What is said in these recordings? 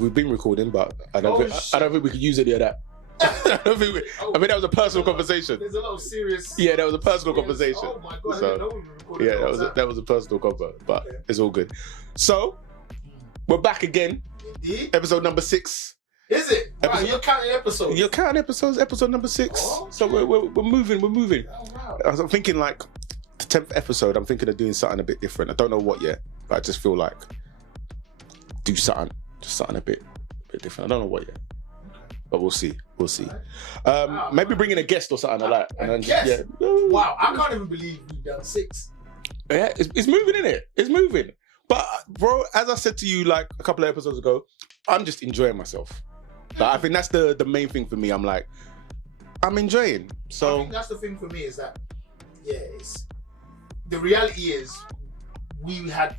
we've been recording, but I don't think we could use any of that. I think that was a personal conversation. There's a lot of serious. Yeah, that was a personal conversation. Oh my god! So, I didn't know we were recording. Yeah, that was a personal convo, but it's all good. So we're back again. Indeed. Episode number 6. Is it? Wow, you're counting episodes. You're counting episodes. Episode number 6. Oh, okay. So we're moving. Oh, wow. I was thinking like the 10th episode. I'm thinking of doing something a bit different. I don't know what yet, but I just feel like do something a bit different. I don't know what yet, but we'll see. Maybe bring in a guest or something like that. And then, guest? Yeah. Wow, I can't even believe we've done 6. Yeah, it's moving, isn't it? It's moving. But bro, as I said to you like a couple of episodes ago, I'm just enjoying myself. Like, I think that's the main thing for me. I'm like, I'm enjoying. So I think that's the thing for me is that, the reality is we've had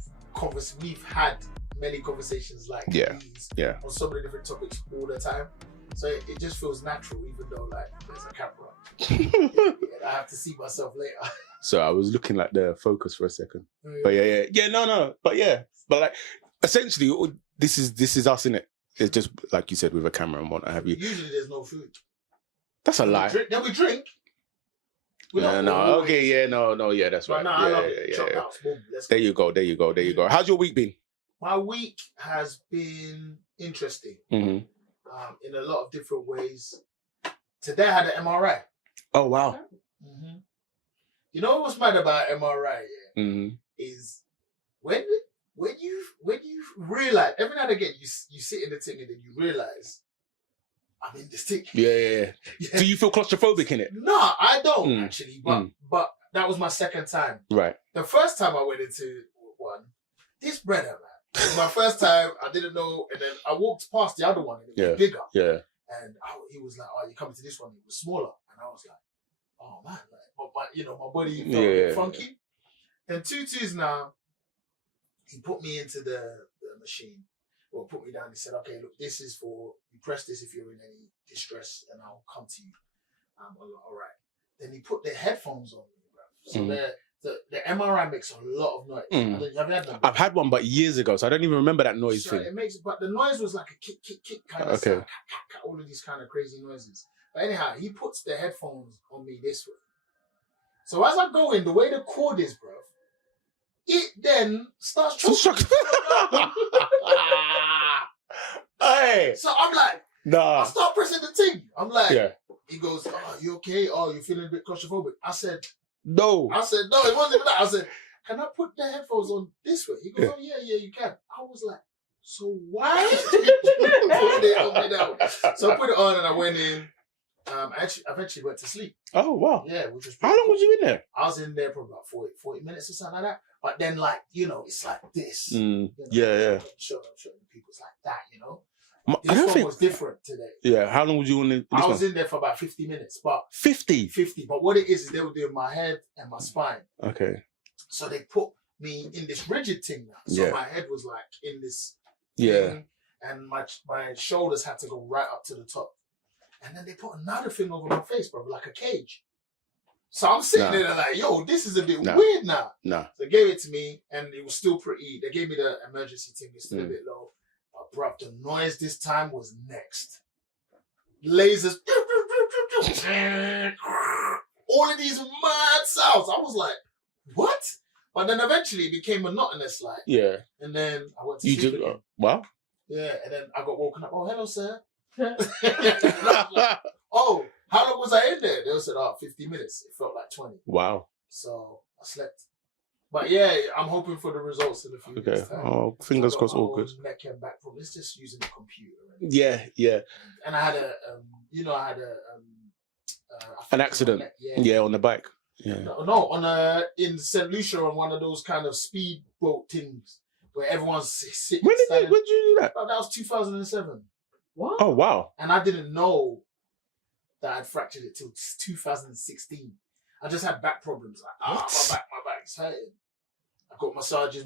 many conversations like these on so many different topics all the time. So it just feels natural, even though like there's a camera. I have to see myself later. So I was looking like the focus for a second. But no. But like essentially this is us, innit? It's just like you said with a camera and what have you. Usually there's no food. That's a lie. Then we drink. No. Yeah, that's right. I love it. Chophouse. Boom. There you go. How's your week been? My week has been interesting. Mm-hmm. In a lot of different ways. Today I had an MRI. Oh wow. Mm-hmm. You know what's mad about MRI? Yeah? Mm-hmm. Is when you realize every now and again you sit in the thing and then you realize I'm in this thing. Yeah. Do you feel claustrophobic in it? No, I don't actually. But that was my second time. Right. The first time I went into one, this brother, man. It was my first time. I didn't know, and then I walked past the other one, and it was bigger. Yeah. And he was like, "Oh, you coming to this one?" It was smaller, and I was like, "Oh man!" Like, my body felt a bit funky. Then 2 now, he put me into the machine, or put me down. He said, "Okay, look, this is for you. Press this if you're in any distress, and I'll come to you." I'm like, "All right." Then he put the headphones on me, bro. So the MRI makes a lot of noise. Have you had them? I've had one, but years ago, so I don't even remember that noise thing. But the noise was like a kick kind of sound, all of these kind of crazy noises. But anyhow, he puts the headphones on me this way. So as I go in, the way the cord is, bro, it then starts choking. Hey. So I'm like, nah. I start pressing the thing. I'm like, he goes, "Oh, you okay? Oh, you're feeling a bit claustrophobic." I said, no, it wasn't even that. I said, "Can I put the headphones on this way?" He goes, "Oh, yeah, you can." I was like, "So why did you put it on me now?" So I put it on and I went in. I eventually went to sleep. Oh, wow. Yeah, which was how long was you in there? I was in there for about 40 minutes or something like that. But then, like, it's like this. Yeah. I'm sure people's like that, This one was different today. Yeah, how long was you in this I was in there for about 50 minutes, but 50. But what it is they were doing my head and my spine. Okay. So they put me in this rigid thing now. So my head was like in this thing, and my shoulders had to go right up to the top. And then they put another thing over my face, bro, like a cage. So I'm sitting there like, yo, this is a bit weird now. So they gave it to me, and it was still pretty. They gave me the emergency thing. It's still a bit low. But, bro, the noise this time was next. Lasers. All of these mad sounds. I was like, what? But then eventually it became monotonous, like. Yeah. And then I went to sleep again. Wow. Yeah, and then I got woken up. "Oh, hello, sir." Like, "Oh, how long was I in there?" They said, 50 minutes. It felt like 20. Wow. So I slept. But yeah, I'm hoping for the results in a few minutes. Oh, fingers crossed, all good. Neck and back problem. It's just using the computer. Yeah. And I had an accident. On the bike. Yeah. No, in St. Lucia on one of those kind of speedboat things where everyone's sitting. When did you do that? That was 2007. What? Oh, wow. And I didn't know that I'd fractured it till 2016. I just had back problems. Like, my back's hurting. I got massages,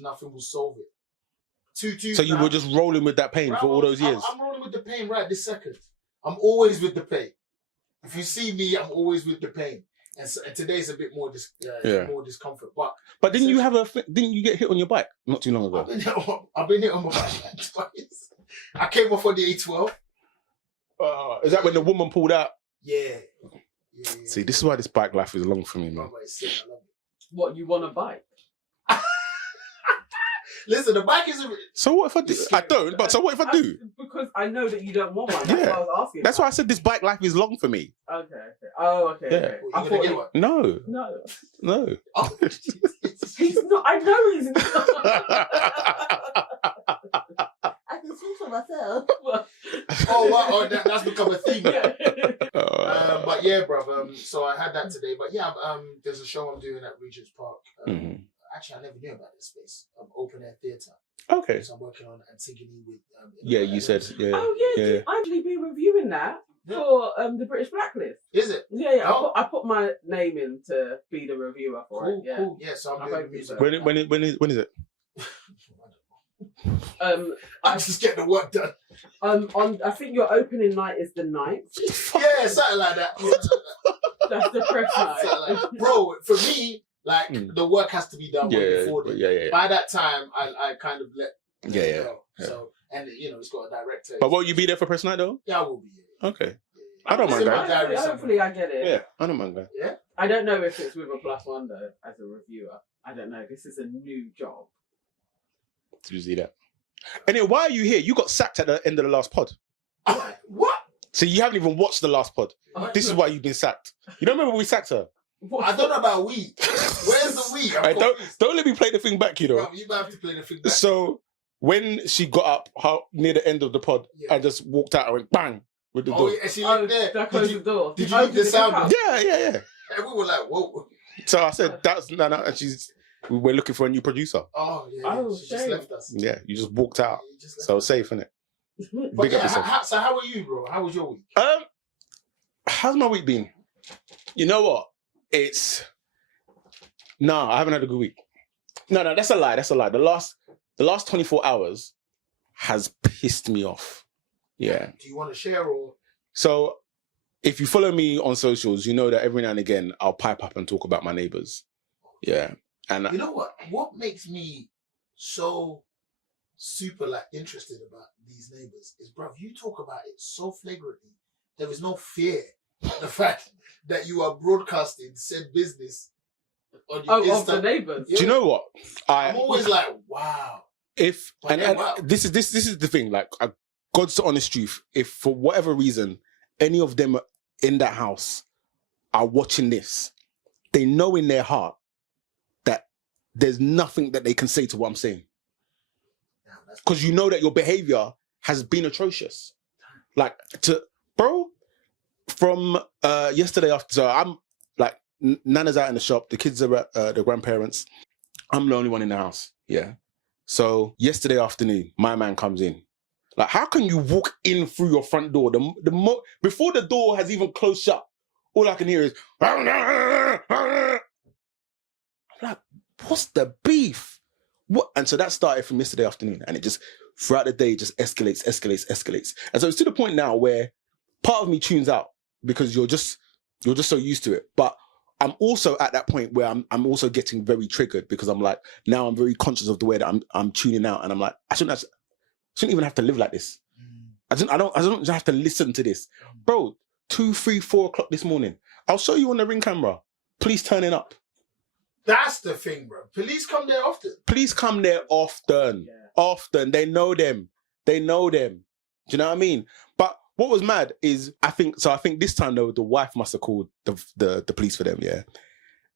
nothing will solve it. So you were just rolling with that pain for all those years? I'm rolling with the pain right this second. I'm always with the pain. If you see me, I'm always with the pain. And today's a bit more more discomfort. But didn't you get hit on your bike not too long ago? I've been hit on my bike like twice. I came off on the A12. Is that when the woman pulled out? Yeah. See, this is why this bike life is long for me, man. It's sick. I love it. What, you want a bike? Listen, the bike isn't. So what if I do? I don't, but so what if I do? Because I know that you don't want one. That's what I was asking. That's why I said this bike life is long for me. Okay. Oh, okay. Yeah. Okay. I thought get one. No. Oh, he's not. I know he's not. I can speak for myself. Oh, wow. Oh, that's become a thing. Yeah. But yeah, bro. So I had that today. But yeah, there's a show I'm doing at Regent's Park. Actually, I never knew about this space. Open air theatre. Okay. So I'm working on Antigone with. Yeah, you said. Yeah. Oh yeah. I've actually been reviewing that for the British Blacklist. Is it? Yeah. Oh. I put my name in to be the reviewer for it. Yeah. Cool. Yeah. So I'm doing music. When is it? I'm just getting the work done. I think your opening night is the 9th. Yeah, something like that. That's the press night. Bro, for me, like the work has to be done before then. Yeah. By that time, I kind of let it go. So, and it's got a director. But will you be there for press night though? Yeah, I will be. Yeah. Okay. I don't mind that. Hopefully I get it. Yeah, I don't mind that. Yeah. I don't know if it's with a +1 though, as a reviewer. I don't know. This is a new job. Did you see that? Anyway, why are you here? You got sacked at the end of the last pod. What? So you haven't even watched the last pod. This is why you've been sacked. You don't remember when we sacked her? I don't know about we. Where's the we? Right, don't let me play the thing back, you know. Bro, you might have to play the thing back. So when she got up near the end of the pod and just walked out and went bang with the door. Yeah, she went there. That closed the door. Did you leave the sound? Yeah. And we were like, whoa. So I said, that's no, and we're looking for a new producer. Oh, yeah. Oh, she just left us. Yeah, you just walked out. So safe, innit? But yeah, so how are you, bro? How was your week? How's my week been? You know what? I haven't had a good week. No, that's a lie. The last 24 hours has pissed me off. Yeah. Do you want to share or? So if you follow me on socials, you know that every now and again I'll pipe up and talk about my neighbours. Yeah. And you know what? What makes me so super interested about these neighbours is, bruv, you talk about it so flagrantly. There is no fear of the fact that you are broadcasting said business on your of the neighbours. Yeah. Do you know what? I'm always like, wow. This wow. This is the thing. Like, God's honest truth. If for whatever reason any of them in that house are watching this, they know in their heart that there's nothing that they can say to what I'm saying. Because you know that your behavior has been atrocious. Like, from yesterday after, so I'm like, Nana's out in the shop, the kids are at the grandparents. I'm the only one in the house. Yeah. So yesterday afternoon, my man comes in. Like, how can you walk in through your front door? Before the door has even closed shut, all I can hear is, I'm like, what's the beef? What? And so that started from yesterday afternoon, and it just, throughout the day, just escalates. And so it's to the point now where part of me tunes out because you're just so used to it. But I'm also at that point where I'm also getting very triggered because I'm like, now I'm very conscious of the way that I'm tuning out, and I'm like, I shouldn't even have to live like this. I don't have to listen to this. Bro, 2, 3, 4 o'clock this morning. I'll show you on the Ring camera. Please turn it up. That's the thing, bro. Police come there often. Yeah. Often. They know them. Do you know what I mean? But what was mad is, I think this time though, the wife must have called the police for them, yeah?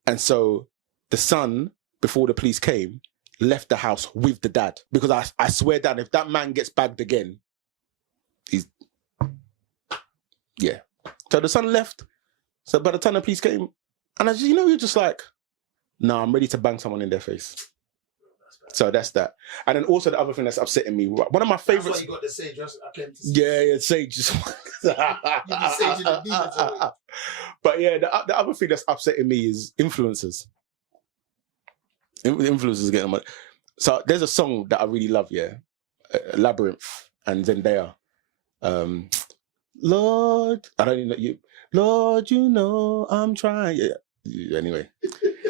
And so the son, before the police came, left the house with the dad. Because I swear down, if that man gets bagged again, yeah. So the son left. So by the time the police came, and you're just like, no, I'm ready to bang someone in their face. So that's that. And then also the other thing that's upsetting me, one of my favorites. That's why you got the sage. I came to see. Yeah, sage. You be sage in the demons away. But yeah, the other thing that's upsetting me is influencers. Influencers getting money. So there's a song that I really love, yeah, Labyrinth and Zendaya. Lord, I don't even know you. Lord, you know I'm trying. Yeah. Anyway,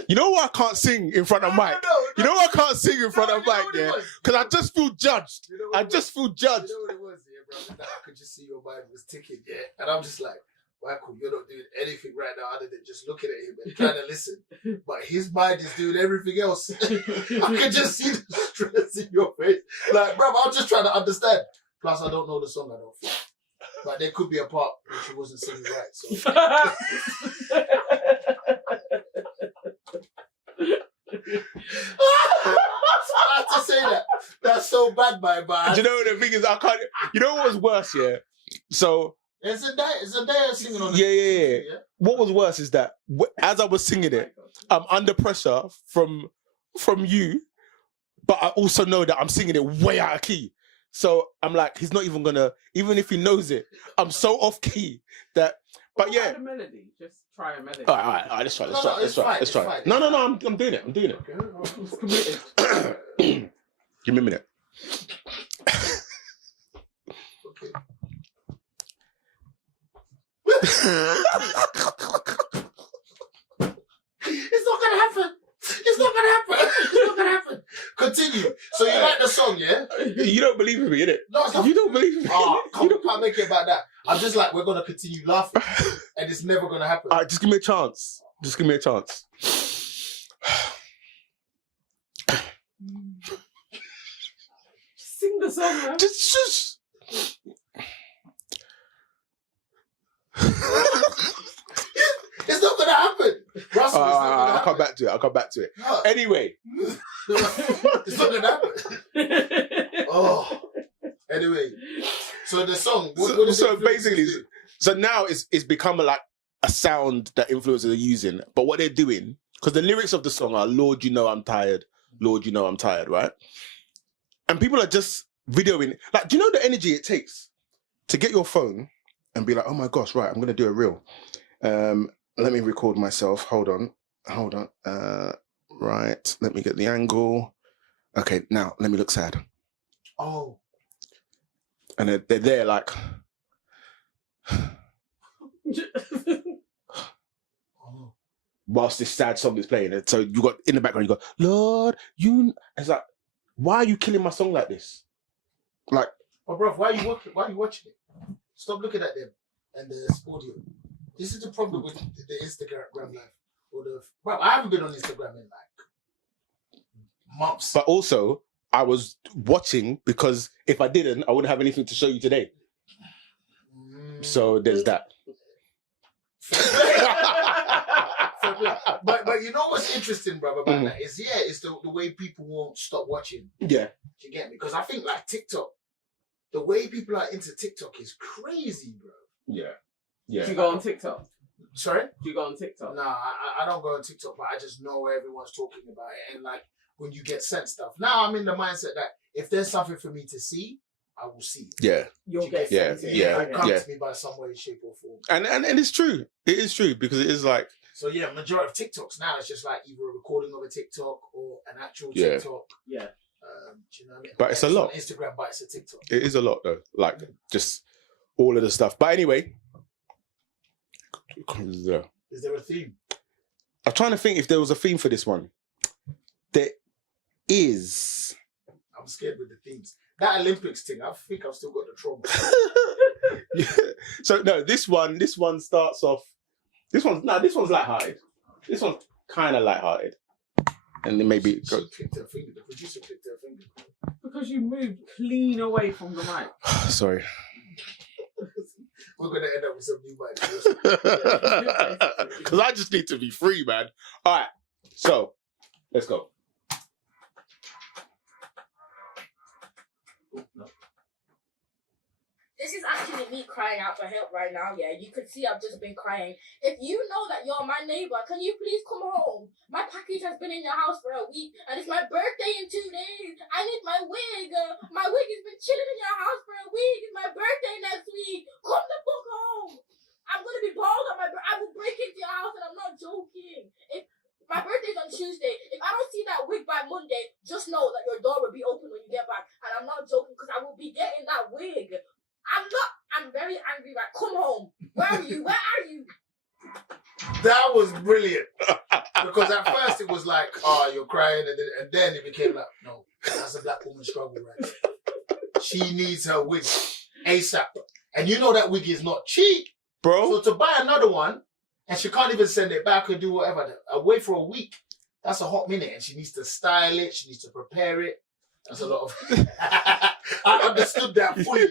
You know why I can't sing in front of Mike? You know why I can't sing in front of Mike, yeah? Because I just feel judged. I just feel judged. You know what it was, yeah, bro? I could just see your mind was ticking, yeah? And I'm just like, Michael, you're not doing anything right now other than just looking at him and trying to listen. But his mind is doing everything else. I can just see the stress in your face. Like, bro, I'm just trying to understand. Plus, I don't know the song, I don't think. But there could be a part where she wasn't singing right. So. I have to say that. That's so bad, man. But do you know the thing is, I can't. You know what was worse, yeah? So. It's a day singing on the yeah. What was worse is that as I was singing it, I'm under pressure from you, but I also know that I'm singing it way out of key. So I'm like, he's not even gonna, even if he knows it, I'm so off key that. But yeah, the melody. Just try a melody. All right. Let's try. No. I'm doing it. Okay. Committed. Give me a minute. Okay. It's not gonna happen. Continue. So you like the song, yeah? You don't believe in me, innit? No, it's not. You don't believe in me. Can't make it about that. I'm just like, we're gonna continue laughing, and it's never gonna happen. All right, just give me a chance. Sing the song, man. Just. It's not gonna happen. Russell, I'll come back to it. No. Anyway. It's not gonna happen. Oh. Anyway. So the song. So basically, so now it's become a sound that influencers are using. But what they're doing, because the lyrics of the song are Lord, you know I'm tired. Lord, you know I'm tired, right? And people are just videoing. Like, do you know the energy it takes to get your phone and be like, oh my gosh, right, I'm gonna do a reel. Let me record myself. Hold on. Right. Let me get the angle. Okay, now let me look sad. Oh. And they're there like. Whilst this sad song is playing. And so you got in the background, you go, Lord, you. It's like, why are you killing my song like this? Like. Oh, bro, why are you watching it? Stop looking at them and the audio. This is the problem with the Instagram life. Bro, I haven't been on Instagram in like months. But also, I was watching because if I didn't, I wouldn't have anything to show you today. So there's that. but you know what's interesting, brother, about that is it's the way people won't stop watching. Yeah. Do you get me? Because I think like TikTok, the way people are into TikTok is crazy, bro. Yeah. Do you go on TikTok? Sorry? Do you go on TikTok? No, I don't go on TikTok, but I just know everyone's talking about it. And like when you get sent stuff. Now I'm in the mindset that if there's something for me to see, I will see it. Yeah. You'll get it. It'll come to me by some way, shape or form. And it's true. It is true because it is like. So yeah, majority of TikToks now it's just like either a recording of a TikTok or an actual TikTok. Yeah. Do you know what I mean? But it's a lot. On Instagram, but it's a TikTok. It is a lot though. Like just all of the stuff. But anyway. Is there a theme? I'm trying to think if there was a theme for this one. There is. I'm scared with the themes. That Olympics thing, I think I've still got the trauma. Yeah. So no, this one starts off. This one's lighthearted. This one's kind of lighthearted, and then maybe she clicked her finger. The producer clicked her finger because you moved clean away from the mic. Sorry. We're gonna end up with some new mics. Because I just need to be free, man. All right, so let's go. This is actually me crying out for help right now, yeah. You could see I've just been crying. If you know that you're my neighbor, can you please come home? My package has been in your house for a week, and it's my birthday in 2 days. I need my wig. My wig has been chilling in your house for a week. It's my birthday next week. Come the fuck home. I'm going to be bald on my birthday. I will break into your house, and I'm not joking. If my birthday's on Tuesday. If I don't see that wig by Monday, just know that your door will be open when you get back. And I'm not joking, because I will be getting that wig. I'm very angry right. Come home. Where are you? That was brilliant. Because at first it was like, oh, you're crying, and then it became like, no, that's a black woman's struggle right there. She needs her wig ASAP. And you know that wig is not cheap. Bro. So to buy another one, and she can't even send it back or do whatever, wait for a week, that's a hot minute. And she needs to style it, she needs to prepare it. That's a lot of... I understood that fully.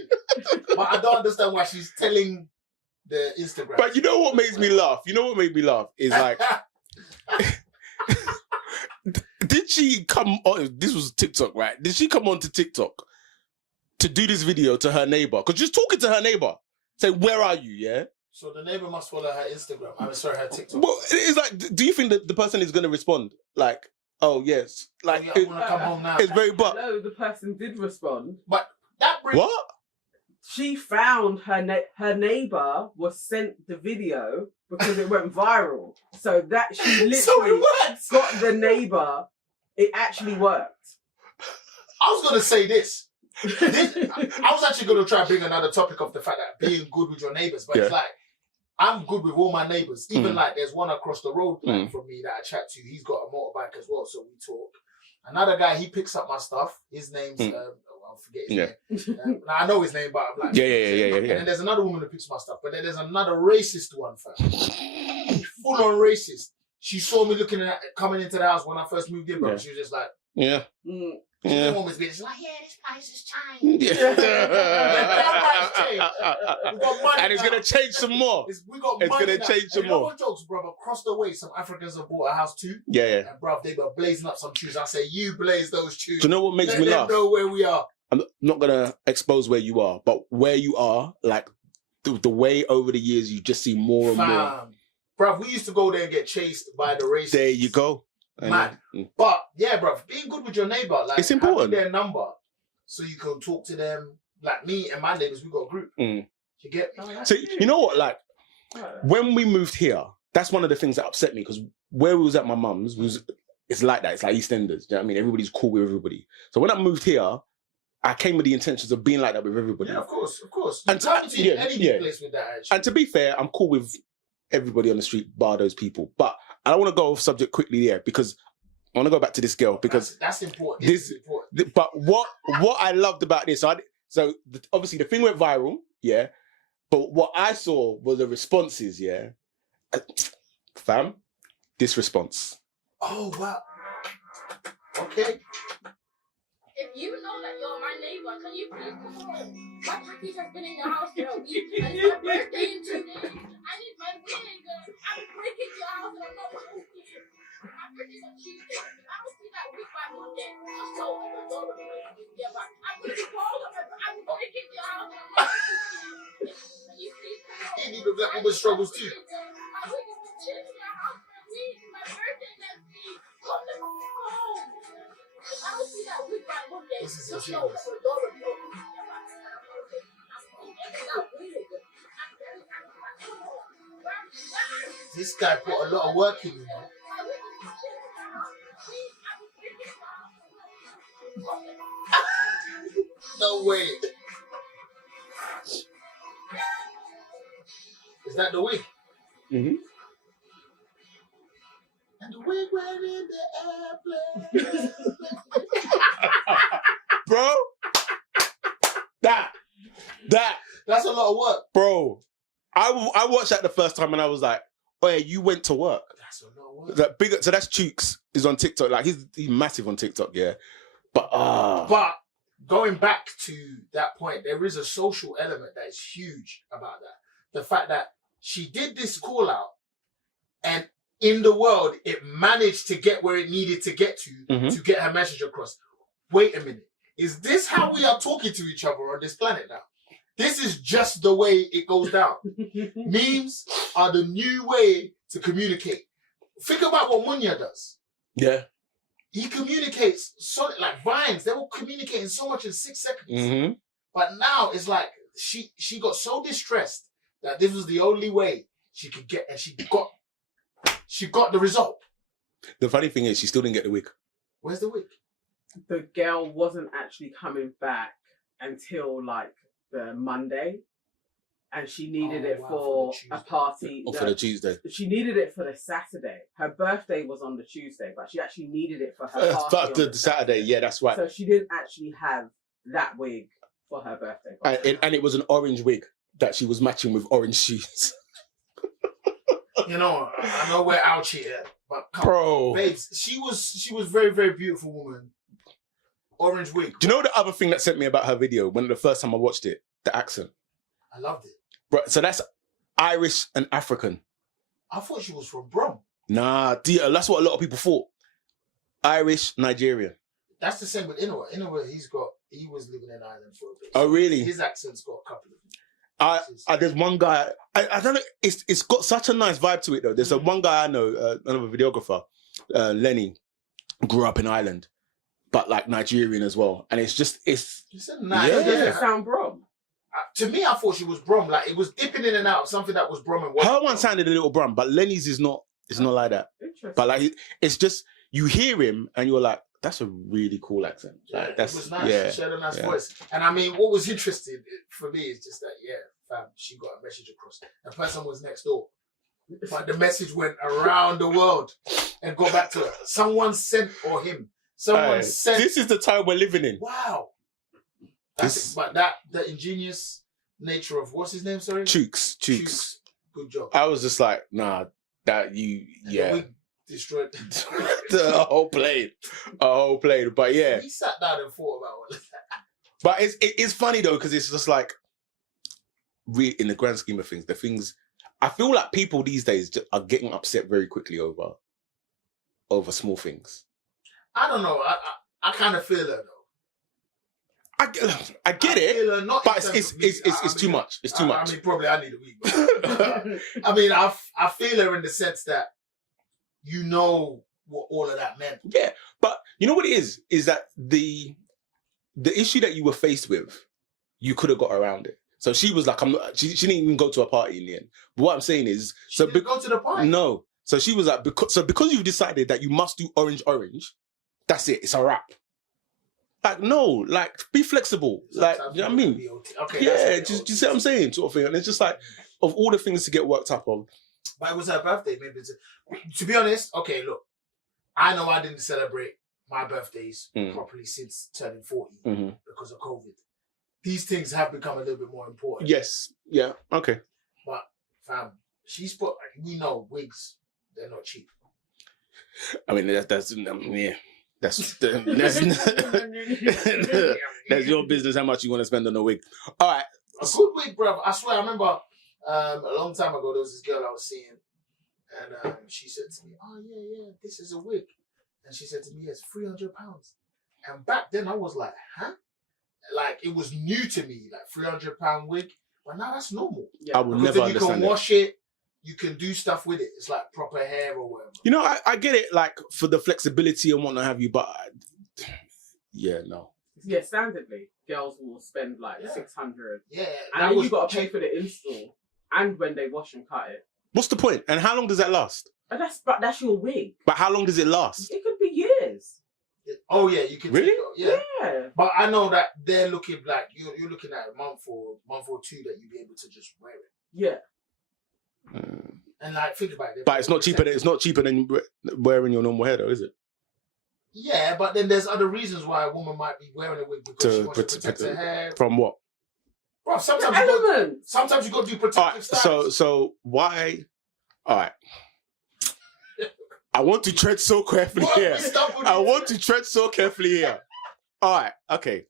But I don't understand why she's telling the Instagram. But you know what makes me laugh? Is like... Did she come on? This was TikTok, right? Did she come on to TikTok to do this video to her neighbor? Because she's talking to her neighbor. Say, where are you, yeah? So the neighbor must follow her Instagram. her TikTok. Well, it's like, do you think that the person is going to respond? Like, oh, yes. Like, I want to come home now. It's very but. No, the person did respond. But that brings... What? She found her neighbor was sent the video because it went viral. So that she literally got the neighbor. It actually worked. I was going to say this. I was actually going to try and bring another topic of the fact that being good with your neighbors, but it's like, I'm good with all my neighbors. Even like there's one across the road from me that I chat to. He's got a motorbike as well, so we talk. Another guy, he picks up my stuff. His name's I'll forget his name. I know his name, but I'm like, yeah. And then there's another woman that picks my stuff. But then there's another racist one, fam. Full on racist. She saw me coming into the house when I first moved in, bro. Yeah. She was just like, She didn't want me to be. She's like, this price has changed. We got money and it's now. Gonna change some more. We got it's money gonna now. change some more. more. What jokes, brother? Across the way, some Africans have bought a house too. Yeah. And bruv, they were blazing up some tunes. I say, you blaze those tunes. Do you know what makes me laugh? Know where we are. I'm not gonna expose where you are, but where you are, like the way over the years, you just see more and more. Bruv, we used to go there and get chased by the racists. There you go. Mad. But yeah, bruv, being good with your neighbor, like it's important. Having their number so you can talk to them. Like me and my neighbors, we got a group. You get me? So you know what? Like when we moved here, that's one of the things that upset me because where we was at my mum's it's like that. It's like EastEnders. Do you know what I mean? Everybody's cool with everybody. So when I moved here, I came with the intentions of being like that with everybody. Yeah, of course. And any place with that. Actually. And to be fair, I'm cool with everybody on the street, bar those people. But I don't want to go off subject quickly there because I want to go back to this girl because that's important. This is important. But what I loved about this, obviously the thing went viral, yeah. But what I saw were the responses, yeah. Fam, this response. Oh wow. Okay. If you know that you're my neighbor, can you please come home? My package has been in your house for a week and it's my birthday in 2 days. I need my wig. I'm breaking your house and I'm not joking. My birthday's on Tuesday. I will see that wig by Monday. Just tell me the door of the get back. I'm going to call them. I'm breaking your house and I'm not joking. Can you please come home? He needs black woman struggles too. My wig is been chilling in your house for a week. My birthday next week. Come the home. I will see that wig by Monday. This is just a know that the door of the This guy put a lot of work in, you know. No way. Is that the wig? Mm-hmm. And the wig went in the airplane. Bro. That's a lot of work. Bro. I watched that the first time and I was like, oh yeah, you went to work. That's a lot of work. So that's Chooks is on TikTok. Like he's massive on TikTok, yeah. But going back to that point, there is a social element that is huge about that. The fact that she did this call out and in the world, it managed to get where it needed to get to get her message across. Wait a minute. Is this how we are talking to each other on this planet now? This is just the way it goes down. Memes are the new way to communicate. Think about what Munya does. Yeah. He communicates like Vines. They were communicating so much in 6 seconds. But now it's like she got so distressed that this was the only way she could get, and she got the result. The funny thing is, she still didn't get the wig. Where's the wig? The girl wasn't actually coming back until like the Monday. and she needed it for a party. Or for the Tuesday. She needed it for the Saturday. Her birthday was on the Tuesday, but she actually needed it for her party But the Saturday, yeah, that's right. So she didn't actually have that wig for her birthday. And it was an orange wig that she was matching with orange shoes. You know, I know we're out here, but bro, babes, she was very, very beautiful woman. Orange wig. Do you know the other thing that sent me about her video when the first time I watched it? The accent. I loved it. Bro, so that's Irish and African. I thought she was from Brum. Nah, that's what a lot of people thought. Irish, Nigerian. That's the same with Inoue. Inoue, he was living in Ireland for a bit. Oh, really? His accent's got a couple of. There's one guy. I don't know. It's got such a nice vibe to it though. There's one guy I know, another videographer, Lenny, grew up in Ireland, but like Nigerian as well. And it's a nice. Yeah. Does it sound Brum? To me, I thought she was Brum. Like it was dipping in and out of something that was Brum and her one sounded a little Brum, but Lenny's is not. It's not like that. Interesting. But like it's just you hear him and you're like, that's a really cool accent. Like, it was nice. Yeah, she had a nice voice. And I mean, what was interesting for me is just that, fam, she got a message across. The person was next door. But the message went around the world and got back to her. Someone sent or him. Someone sent. This is the time we're living in. Wow. But the ingenious nature of, what's his name, sorry? Chooks. Good job. I was just like, nah, We destroyed the whole plane. But yeah. He sat down and thought about all of that. But it's funny though, because it's just like, in the grand scheme of things, I feel like people these days are getting upset very quickly over small things. I don't know. I kind of feel it though. I get it, but it's too much. It's too much. I mean, probably I need a week. But I mean, I feel her in the sense that you know what all of that meant. Yeah, but you know what it is? Is that the issue that you were faced with, you could have got around it. So she was like, she didn't even go to a party in the end. But what I'm saying is, she didn't go to the party. No. So she was like, because you've decided that you must do orange, that's it. It's a wrap. Like, no, like, be flexible. Like, you know what I mean? Okay, yeah, do you see what I'm saying? Sort of thing. And it's just like, of all the things to get worked up on. But it was her birthday, maybe. To be honest, okay, look, I know I didn't celebrate my birthdays properly since turning 40 because of COVID. These things have become a little bit more important. Yes. Yeah. Okay. But, fam, we know wigs, they're not cheap. I mean, that's your business how much you want to spend on a wig. All right. A good wig, bruv. I swear, I remember a long time ago, there was this girl I was seeing, and she said to me, oh, yeah, this is a wig. And she said to me, yes, £300. And back then, I was like, huh? Like, it was new to me, like £300 wig. But now that's normal. Yeah. I would never understand it. You can wash it. You can do stuff with it. It's like proper hair or whatever. You know, I get it, like, for the flexibility and whatnot have you, but yeah, no. Yeah, standardly, girls will spend like 600. Yeah. And then you got to pay for the install and when they wash and cut it. What's the point? And how long does that last? But that's your wig. But how long does it last? It could be years. Oh yeah, you can. Really? Yeah. But I know that they're looking like you're looking at a month or two that you'll be able to just wear it. Yeah. And like, think about it. But it's not cheaper. It's not cheaper than wearing your normal hair, though, is it? Yeah, but then there's other reasons why a woman might be wearing a wig because she wants to protect her hair from what? Bro, sometimes you got to do protective styles. So why? All right. I want to tread so carefully here. I want to tread so carefully here. All right. Okay.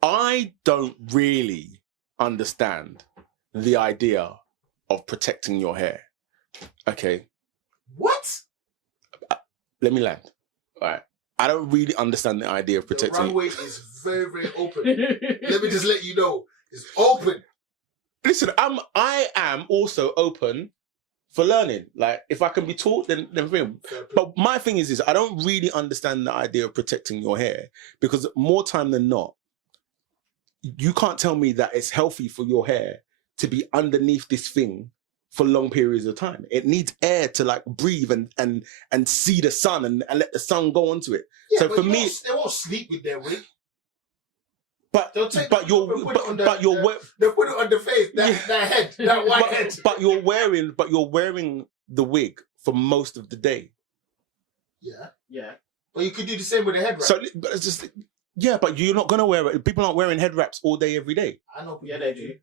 I don't really understand the idea of protecting your hair. Okay. What? Let me land. All right. I don't really understand the idea of protecting. The runway is very, very open. Let me just let you know. It's open. Listen, I am also open for learning. Like, if I can be taught, then but my thing is I don't really understand the idea of protecting your hair, because more time than not, you can't tell me that it's healthy for your hair to be underneath this thing for long periods of time. It needs air to like breathe and see the sun and let the sun go onto it. Yeah, so but for me, they won't sleep with their wig. But they'll take but you're they'll put it on the, but you're they'll put it on the face, that head, that white head. But you're wearing the wig for most of the day. Yeah. But you could do the same with the head wrap. So, but it's just but you're not gonna wear it. People aren't wearing head wraps all day every day. I know. Yeah, they do.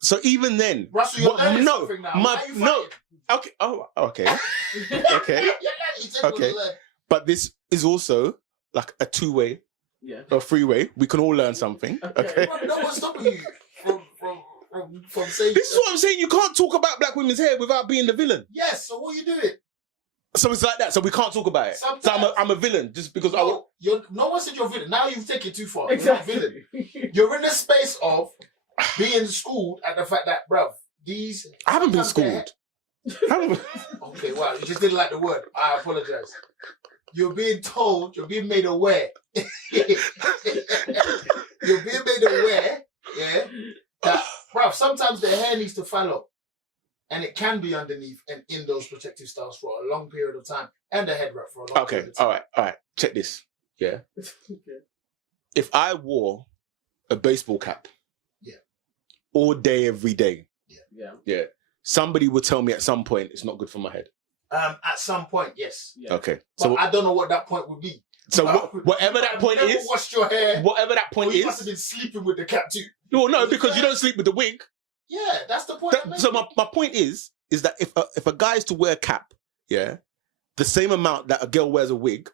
So even then, Russell, you're learning something now. Okay. Oh, okay. Okay. But this is also like a two-way, a three-way. We can all learn something. Okay. No one's stopping you from saying. This is what I'm saying. You can't talk about black women's hair without being the villain. Yes. So what are you doing? So it's like that. So we can't talk about it. Sometimes, so I'm a villain just because no one said you're a villain. Now you've taken it too far. Exactly. You're not a villain. You're in the space of being schooled at the fact that, bruv, these. I haven't been schooled. Okay, wow, you just didn't like the word. I apologize. You're being told, you're being made aware. You're being made aware, that, bruv, sometimes the hair needs to follow. And it can be underneath and in those protective styles for a long period of time. And the head wrap for a long period of time. All right. Check this. Yeah. If I wore a baseball cap all day, every day, somebody would tell me at some point it's not good for my head. At some point, yes. Yeah. Okay. But so I don't know what that point would be. So whatever that point is, washed your hair. Whatever that point is, you must have been sleeping with the cap too. Well, no, because you don't sleep with the wig. Yeah, that's the point. So my point is that if a guy is to wear a cap, the same amount that a girl wears a wig,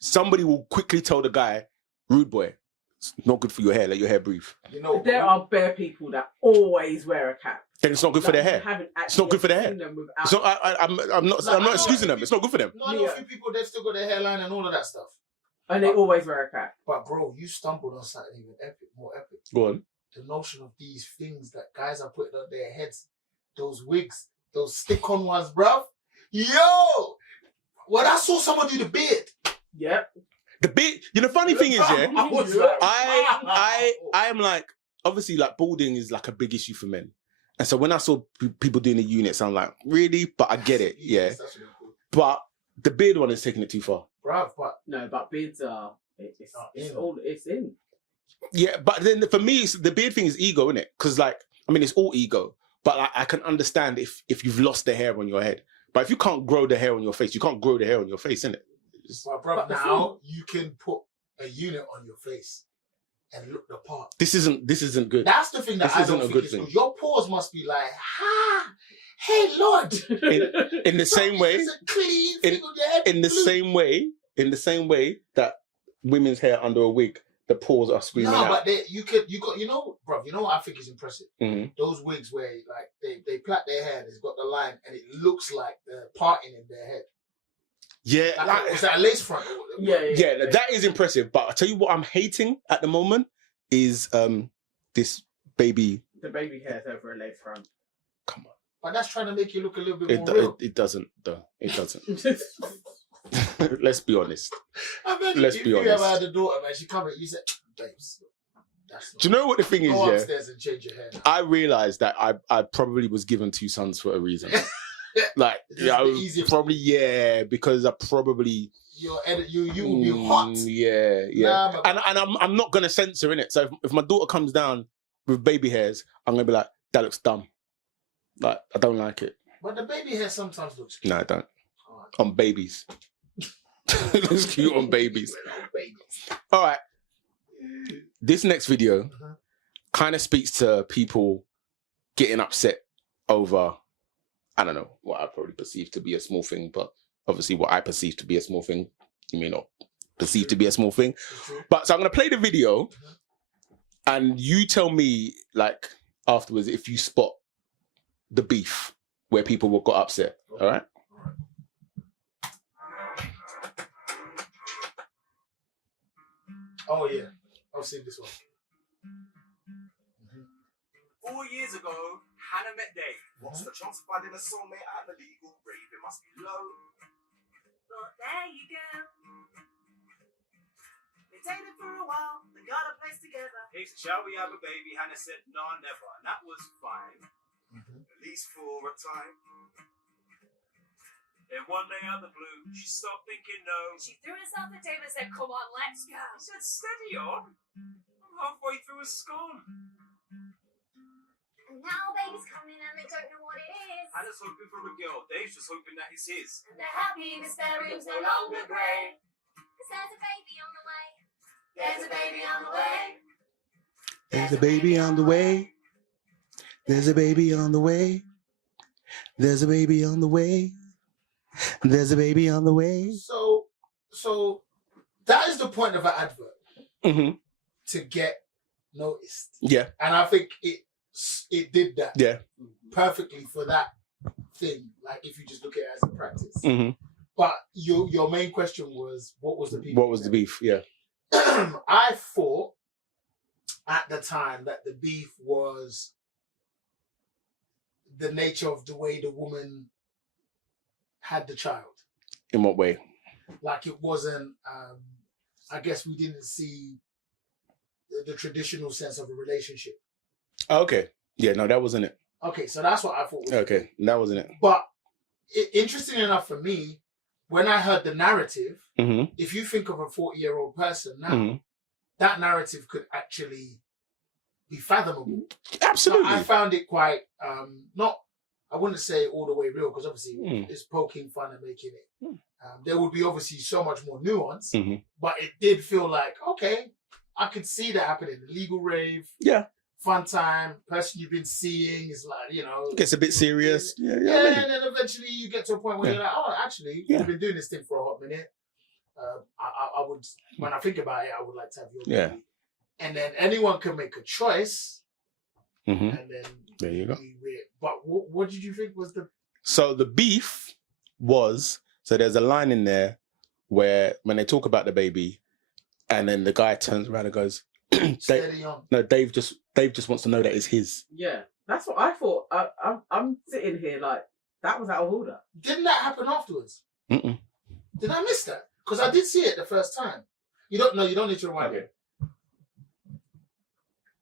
somebody will quickly tell the guy, rude boy, it's not good for your hair. Let your hair breathe. You know, there are bare people that always wear a cap. Then it's not good for their hair. It's not good for their hair. So I'm not excusing them. It's not good for them. No, I know a few people, they've still got their hairline and all of that stuff. And they always wear a cap. But bro, you stumbled on something even more epic. Go on. The notion of these things that guys are putting on their heads, those wigs, those stick-on ones, bruv. Yo! When I saw someone do the beard. Yep. The beard, the funny thing is, I am like, obviously like balding is like a big issue for men. And so when I saw people doing the units, I'm like, really? But I get it, But the beard one is taking it too far. Bruv, but... No, but beards are, it's in. Yeah, but then for me, the beard thing is ego, isn't it? Because it's all ego. But I can understand if you've lost the hair on your head. But if you can't grow the hair on your face, you can't grow the hair on your face, innit? But now you can put a unit on your face and look the part. This isn't good. That's the thing that I don't think is good. Your pores must be like, hey Lord. In the same way, in the same way that women's hair under a wig, the pores are screaming out. No, but bruv, you know what I think is impressive? Mm-hmm. Those wigs where they plait their hair and it's got the line and it looks like the parting in their head. Yeah. Is that a lace front? Yeah, that is impressive. But I'll tell you what I'm hating at the moment is this baby. The baby hairs over a lace front. Come on. But that's trying to make you look a little bit more real. It doesn't, though. It doesn't. Let's be honest. Let's be honest. If you ever had a daughter, man, she come and you said, babes, do you know what the thing is? Go upstairs and change your hair. I realised that I probably was given 2 sons for a reason. Because I probably you will be hot. Yeah. Nah, and I'm not gonna censor in it. So if my daughter comes down with baby hairs, I'm gonna be like, that looks dumb. Like I don't like it. But the baby hair sometimes looks cute. No, I don't. On babies. It looks cute on babies. All right. This next video kind of speaks to people getting upset over, I don't know, what I probably perceive to be a small thing, but obviously what I perceive to be a small thing, you may not perceive to be a small thing. But so I'm going to play the video and you tell me, like, afterwards, if you spot the beef where people got upset. All right? Oh, yeah. I've seen this one. 4 years ago, Hannah met Dave. What's the chance of finding a soulmate at the legal rave? It must be low. But there you go. They dated for a while, they got a place together. He said, shall we have a baby? Hannah said, no, never. And that was fine. At least for a time. Then one day out of the blue, she stopped thinking no. She threw herself at Dave and said, come on, let's go. He said, steady on. I'm halfway through a scone. And now baby's coming and they don't know what it is. Hannah's hoping for a girl, Dave's just hoping that it's his. And they're happy this their room's no longer grey. 'Cause there's a baby on the way. There's a baby on the way. There's a baby on the way. There's a baby on the way. There's a baby on the way. There's a baby on the way. So that is the point of an advert, Mm-hmm. to get noticed. Yeah. And I think it did that Yeah. perfectly for that thing. Like if you just look at it as a practice. Mm-hmm. But your main question was, what was the beef? What was the beef? Yeah. I thought at the time that the beef was the nature of the way the woman had the child. In what way? Like it wasn't, I guess we didn't see the traditional sense of a relationship. Oh, okay. Yeah, no, that wasn't it. Okay, so that's what I thought was Okay, that wasn't it. But interesting enough for me, when I heard the narrative, Mm-hmm. if you think of a 40-year-old person now, Mm-hmm. that narrative could actually be fathomable. Absolutely. So I found it quite, I wouldn't say all the way real, because obviously it's poking fun and making it. There would be obviously so much more nuance, but it did feel like, okay, I could see that happening. Legal rave, Yeah. fun time, person you've been seeing is like, Gets a bit serious. Yeah, and then eventually you get to a point where you're like, oh, actually, we've been doing this thing for a hot minute. I would, when I think about it, I would like to have your baby. And then anyone can make a choice, Mm-hmm. and then There you go. But what did you think was the? So the beef was, so there's a line in where when they talk about the baby, and then the guy turns around and goes, Steady on. No, Dave just wants to know that it's his. Yeah, that's what I thought. I'm sitting here like that was out of order. Didn't that happen afterwards? Mm-mm. Did I miss that? Because I did see it the first time. You don't need to remind me.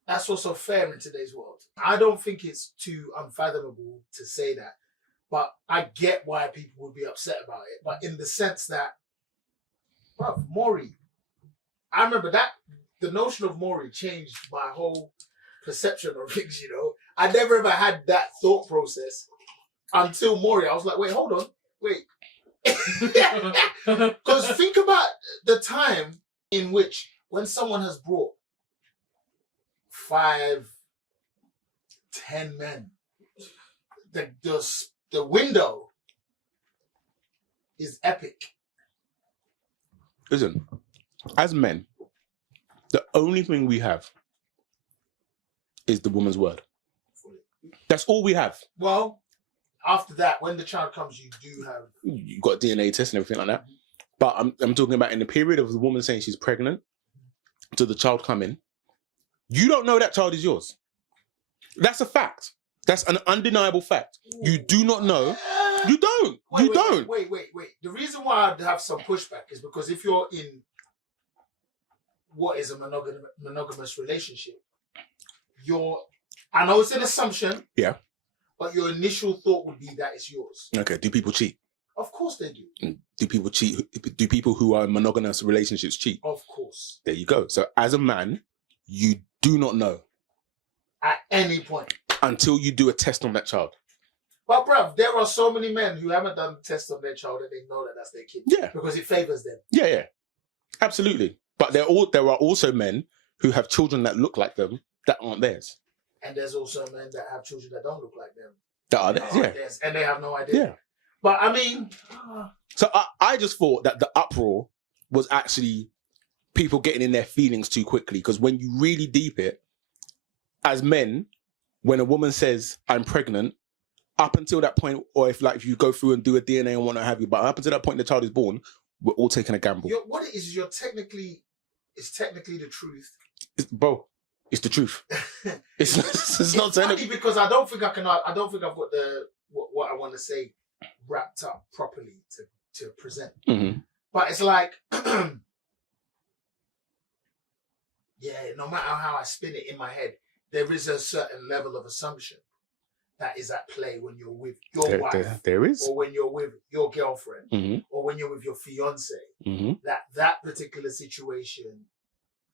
That's also fair in today's world. I don't think it's too unfathomable to say that, but I get why people would be upset about it. But in the sense that, well, Maury, I remember that the notion of Maury changed my whole perception of things. I never ever had that thought process until Maury. I was like, wait, hold on, wait. Because think about the time in which when someone has brought 5, 10 men, the window is epic. Listen, as men, the only thing we have is the woman's word. That's all we have. Well, after that, when the child comes, you do have... You got a DNA test and everything like that. But I'm talking about in the period of the woman saying she's pregnant to the child coming, you don't know that child is yours. That's a fact. That's an undeniable fact. You do not know. You don't. You don't. Wait. The reason why I'd have some pushback is because if you're in what is a monogamous relationship, I know it's an assumption. Yeah. But your initial thought would be that it's yours. Okay. Do people cheat? Of course they do. Do people cheat? Do people who are in monogamous relationships cheat? Of course. There you go. So as a man, you do not know. At any point. Until you do a test on that child. But bruv, there are so many men who haven't done tests on their child and they know that that's their kid. Yeah. Because it favours them. Yeah. Absolutely. But there are also men who have children that look like them that aren't theirs. And there's also men that have children that don't look like them. That are theirs, yeah. And they have no idea. Yeah. But I mean... So I just thought that the uproar was actually people getting in their feelings too quickly. Because when you really deep it, as men, when a woman says, I'm pregnant, up until that point, or if you go through and do a DNA and what have you, but up until that point the child is born, we're all taking a gamble. What it is, it's technically the truth. It's the truth. It's not funny because I don't think I've got what I want to say wrapped up properly to present. Mm-hmm. But it's like, no matter how I spin it in my head, there is a certain level of assumption that is at play when you're with your wife. There is. Or when you're with your girlfriend. Mm-hmm. Or when you're with your fiance. Mm-hmm. That particular situation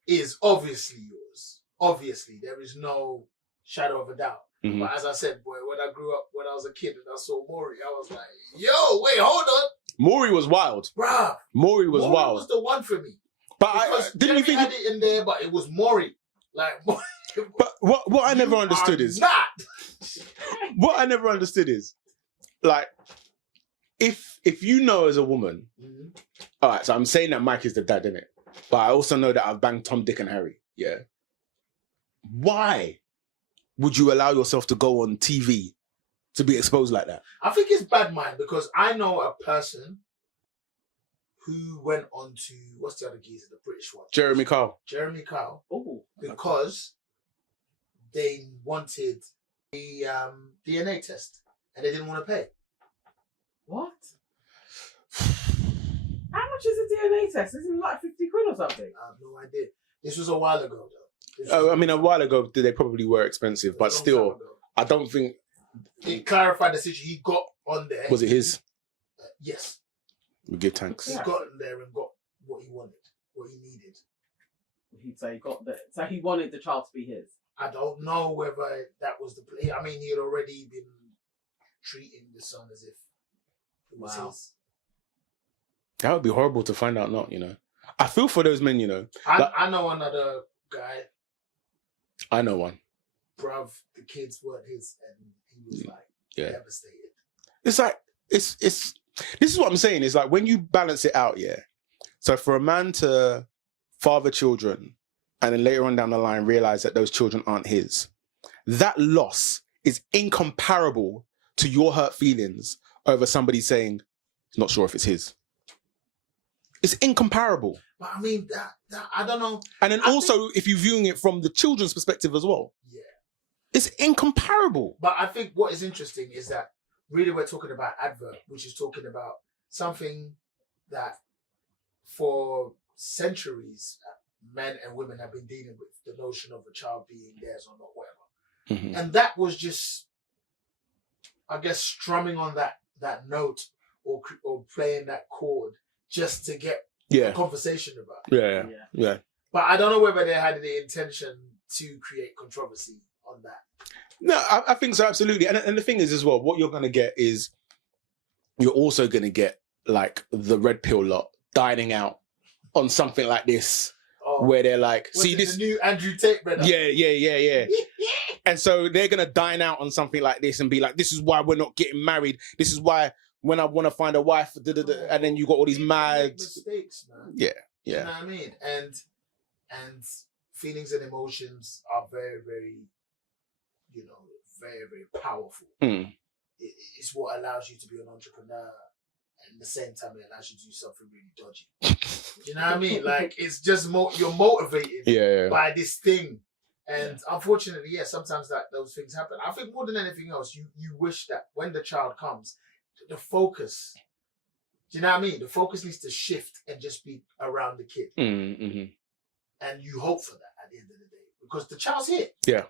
is obviously yours. Obviously, there is no shadow of a doubt. Mhm. But as I said, boy, when I grew up, when I was a kid and I saw Maury, I was like, yo, wait, hold on. Maury was wild. Bruh. Maury was Maury was was the one for me. But Because didn't you Jeremy think? had it in there, but it was Maury. Like, But what I never understood is not. what I never understood is like if you know as a woman, all right. So I'm saying that Mike is the dad, innit? But I also know that I've banged Tom, Dick, and Harry. Yeah. Why would you allow yourself to go on TV to be exposed like that? I think it's bad mind because I know a person who went on to, what's the other geezer, the British one? Jeremy Kyle. Jeremy Kyle. Oh, Because they wanted the DNA test and they didn't want to pay. what? How much is a DNA test? Isn't it like 50 quid or something? I have no idea. This was a while ago, though. I mean, a while ago they probably were expensive, but still, I don't think. It clarified the situation. He got on there. Was it his? Yes. We give thanks. He got in there and got what he wanted, what he needed. He'd say he got the. So he wanted the child to be his. I don't know whether that was the play. I mean, he had already been treating the son as if it was his. That would be horrible to find out not, you know. I feel for those men, you know. I know another guy. I know one. Bruv, the kids weren't his, and he was like devastated. It's like it's this is what I'm saying. Is like when you balance it out, yeah. So for a man to father children and then later on down the line realize that those children aren't his, that loss is incomparable to your hurt feelings over somebody saying, not sure if it's his. It's incomparable. But I mean, that I don't know. And then also, if you're viewing it from the children's perspective as well, it's incomparable. But I think what is interesting is that really we're talking about advert, which is talking about something that for centuries men and women have been dealing with, the notion of a child being theirs or not, whatever. Mm-hmm. And that was just, I guess, strumming on that note or playing that chord just to get a conversation about it. Yeah. But I don't know whether they had the intention to create controversy on that. No, I think so, absolutely. And the thing is as well, what you're going to get is you're also going to get like the red pill lot dining out on something like this, where they're like, see this the new Andrew Tate brother. Yeah. And so they're going to dine out on something like this and be like, this is why we're not getting married. This is why when I want to find a wife, and then you got all these mad mistakes, man. Yeah. You know what I mean? And feelings and emotions are very, very, very, very powerful. It's what allows you to be an entrepreneur, and at the same time it allows you to do something really dodgy. You know what I mean? Like, it's just you're motivated by this thing. And unfortunately, sometimes those things happen. I think more than anything else, you wish that when the child comes, the focus, do you know what I mean? The focus needs to shift and just be around the kid. Mm-hmm. And you hope for that at the end of the day, because the child's here. Yeah.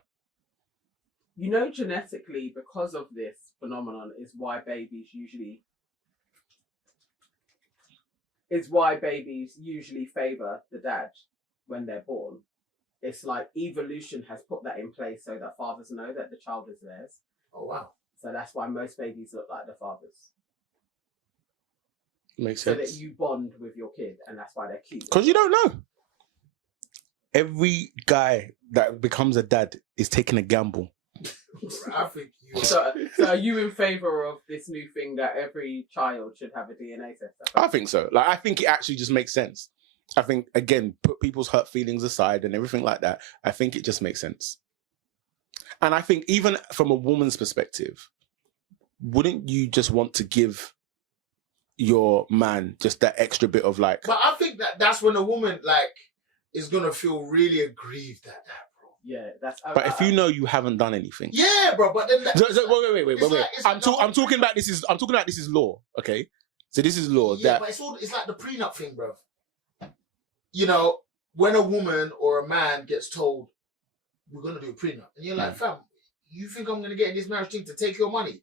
You know, genetically, because of this phenomenon, is why babies usually favour the dad when they're born. It's like evolution has put that in place so that fathers know that the child is theirs. Oh, wow. So that's why most babies look like the fathers. Makes so sense. that you bond with your kid, and that's why they're cute. Because you don't know. Every guy that becomes a dad is taking a gamble. I think you. So are you in favour of this new thing that every child should have a DNA test? I think so. Like, I think it actually just makes sense. I think, again, put people's hurt feelings aside and everything like that. I think it just makes sense. And I think even from a woman's perspective, wouldn't you just want to give your man just that extra bit of like... But I think that's when a woman is going to feel really aggrieved at that, bro. Yeah, that's... But if you know you haven't done anything... Yeah, bro, but then... Wait. I'm talking about this is law, okay? So this is law. Yeah, but it's like the prenup thing, bro. You know, when a woman or a man gets told, we're going to do a prenup, and you're like, fam, you think I'm going to get in this marriage thing to take your money?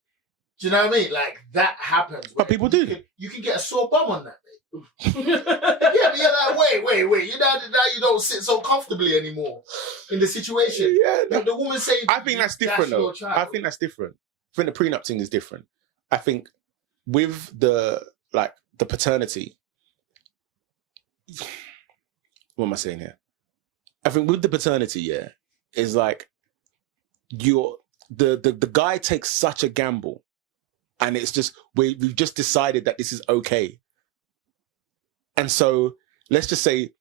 Do you know what I mean? Like, that happens. But people do. You can get a sore bum on that, mate. Yeah, but you're like, wait. You know, now you don't sit so comfortably anymore in the situation. Yeah. The woman saying, I think that's different, though. I think that's different. I think the prenup thing is different. I think with the paternity, what am I saying here? I think with the paternity, is like the guy takes such a gamble, and it's just we've just decided that this is okay. And so let's just say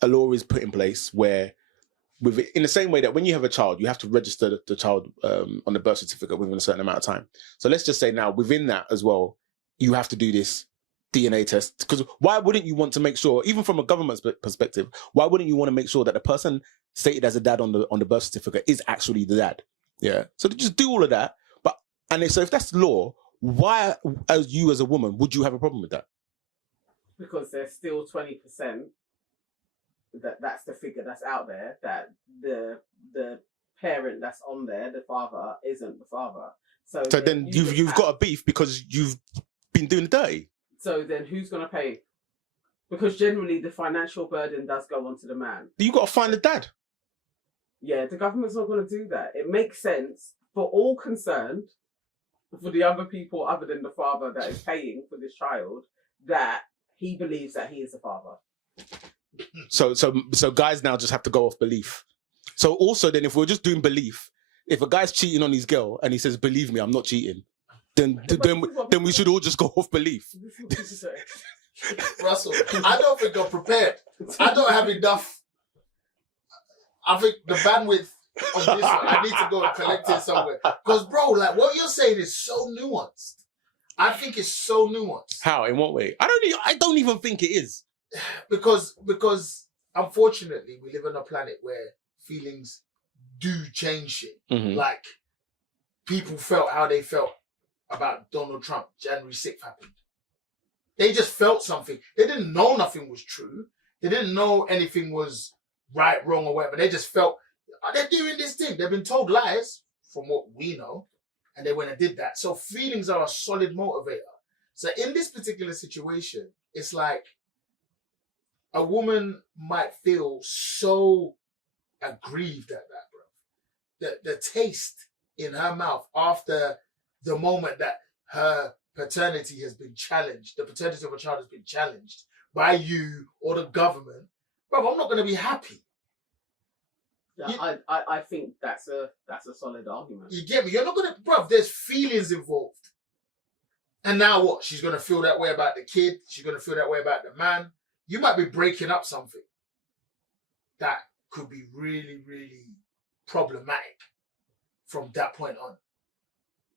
a law is put in place where, in the same way that when you have a child, you have to register the child on the birth certificate within a certain amount of time. So let's just say now within that as well, you have to do this DNA test. Because why wouldn't you want to make sure, even from a government's perspective, why wouldn't you want to make sure that the person stated as a dad on the birth certificate is actually the dad? Yeah. So to just do all of that. So if that's law, why, as you as a woman, would you have a problem with that? Because there's still 20% that's the figure that's out there, that the parent that's on there, the father, isn't the father. So then you've got a beef because you've been doing dirty. So then who's going to pay? Because generally the financial burden does go onto the man. You got to find the dad. Yeah, the government's not going to do that. It makes sense for all concerned, for the other people other than the father that is paying for this child, that he believes that he is the father. So guys now just have to go off belief. So also then, if we're just doing belief, if a guy's cheating on his girl and he says, "Believe me, I'm not cheating," then we should all just go off belief. Russell, I don't think I'm prepared. I don't have enough. I think the bandwidth of this one, I need to go and collect it somewhere. Because, bro, like, what you're saying is so nuanced. I think it's so nuanced. How? In what way? I don't even think it is. Because unfortunately we live on a planet where feelings do change shit. Mm-hmm. Like, people felt how they felt about Donald Trump. January 6th happened. They just felt something. They didn't know nothing was true. They didn't know anything was right, wrong, or whatever. They just felt, they're doing this thing. They've been told lies from what we know, and they went and did that. So feelings are a solid motivator. So in this particular situation, it's like a woman might feel so aggrieved at that, bro. The taste in her mouth after the moment that her paternity has been challenged, the paternity of a child has been challenged by you or the government, bro, I'm not going to be happy. Yeah, I think that's a solid argument. You get me? You're not going to, bro, there's feelings involved. And now what? She's going to feel that way about the kid. She's going to feel that way about the man. You might be breaking up something that could be really, really problematic from that point on.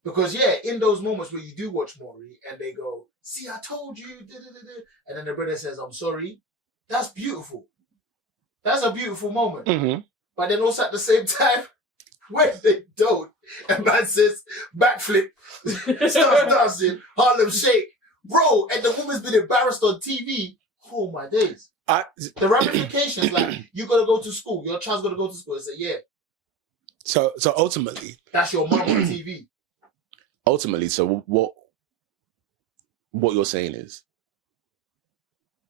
Because, yeah, in those moments where you do watch Maury and they go, "See, I told you," and then the brother says, "I'm sorry," that's beautiful. That's a beautiful moment. Mm-hmm. But then also at the same time, when they don't, and man says, "Backflip," starts dancing, Harlem Shake. Bro, and the woman's been embarrassed on TV. Oh, my days. The ramifications, like, you got to go to school. Your child's got to go to school. It's a year. So ultimately, that's your mom on TV. Ultimately, so what you're saying is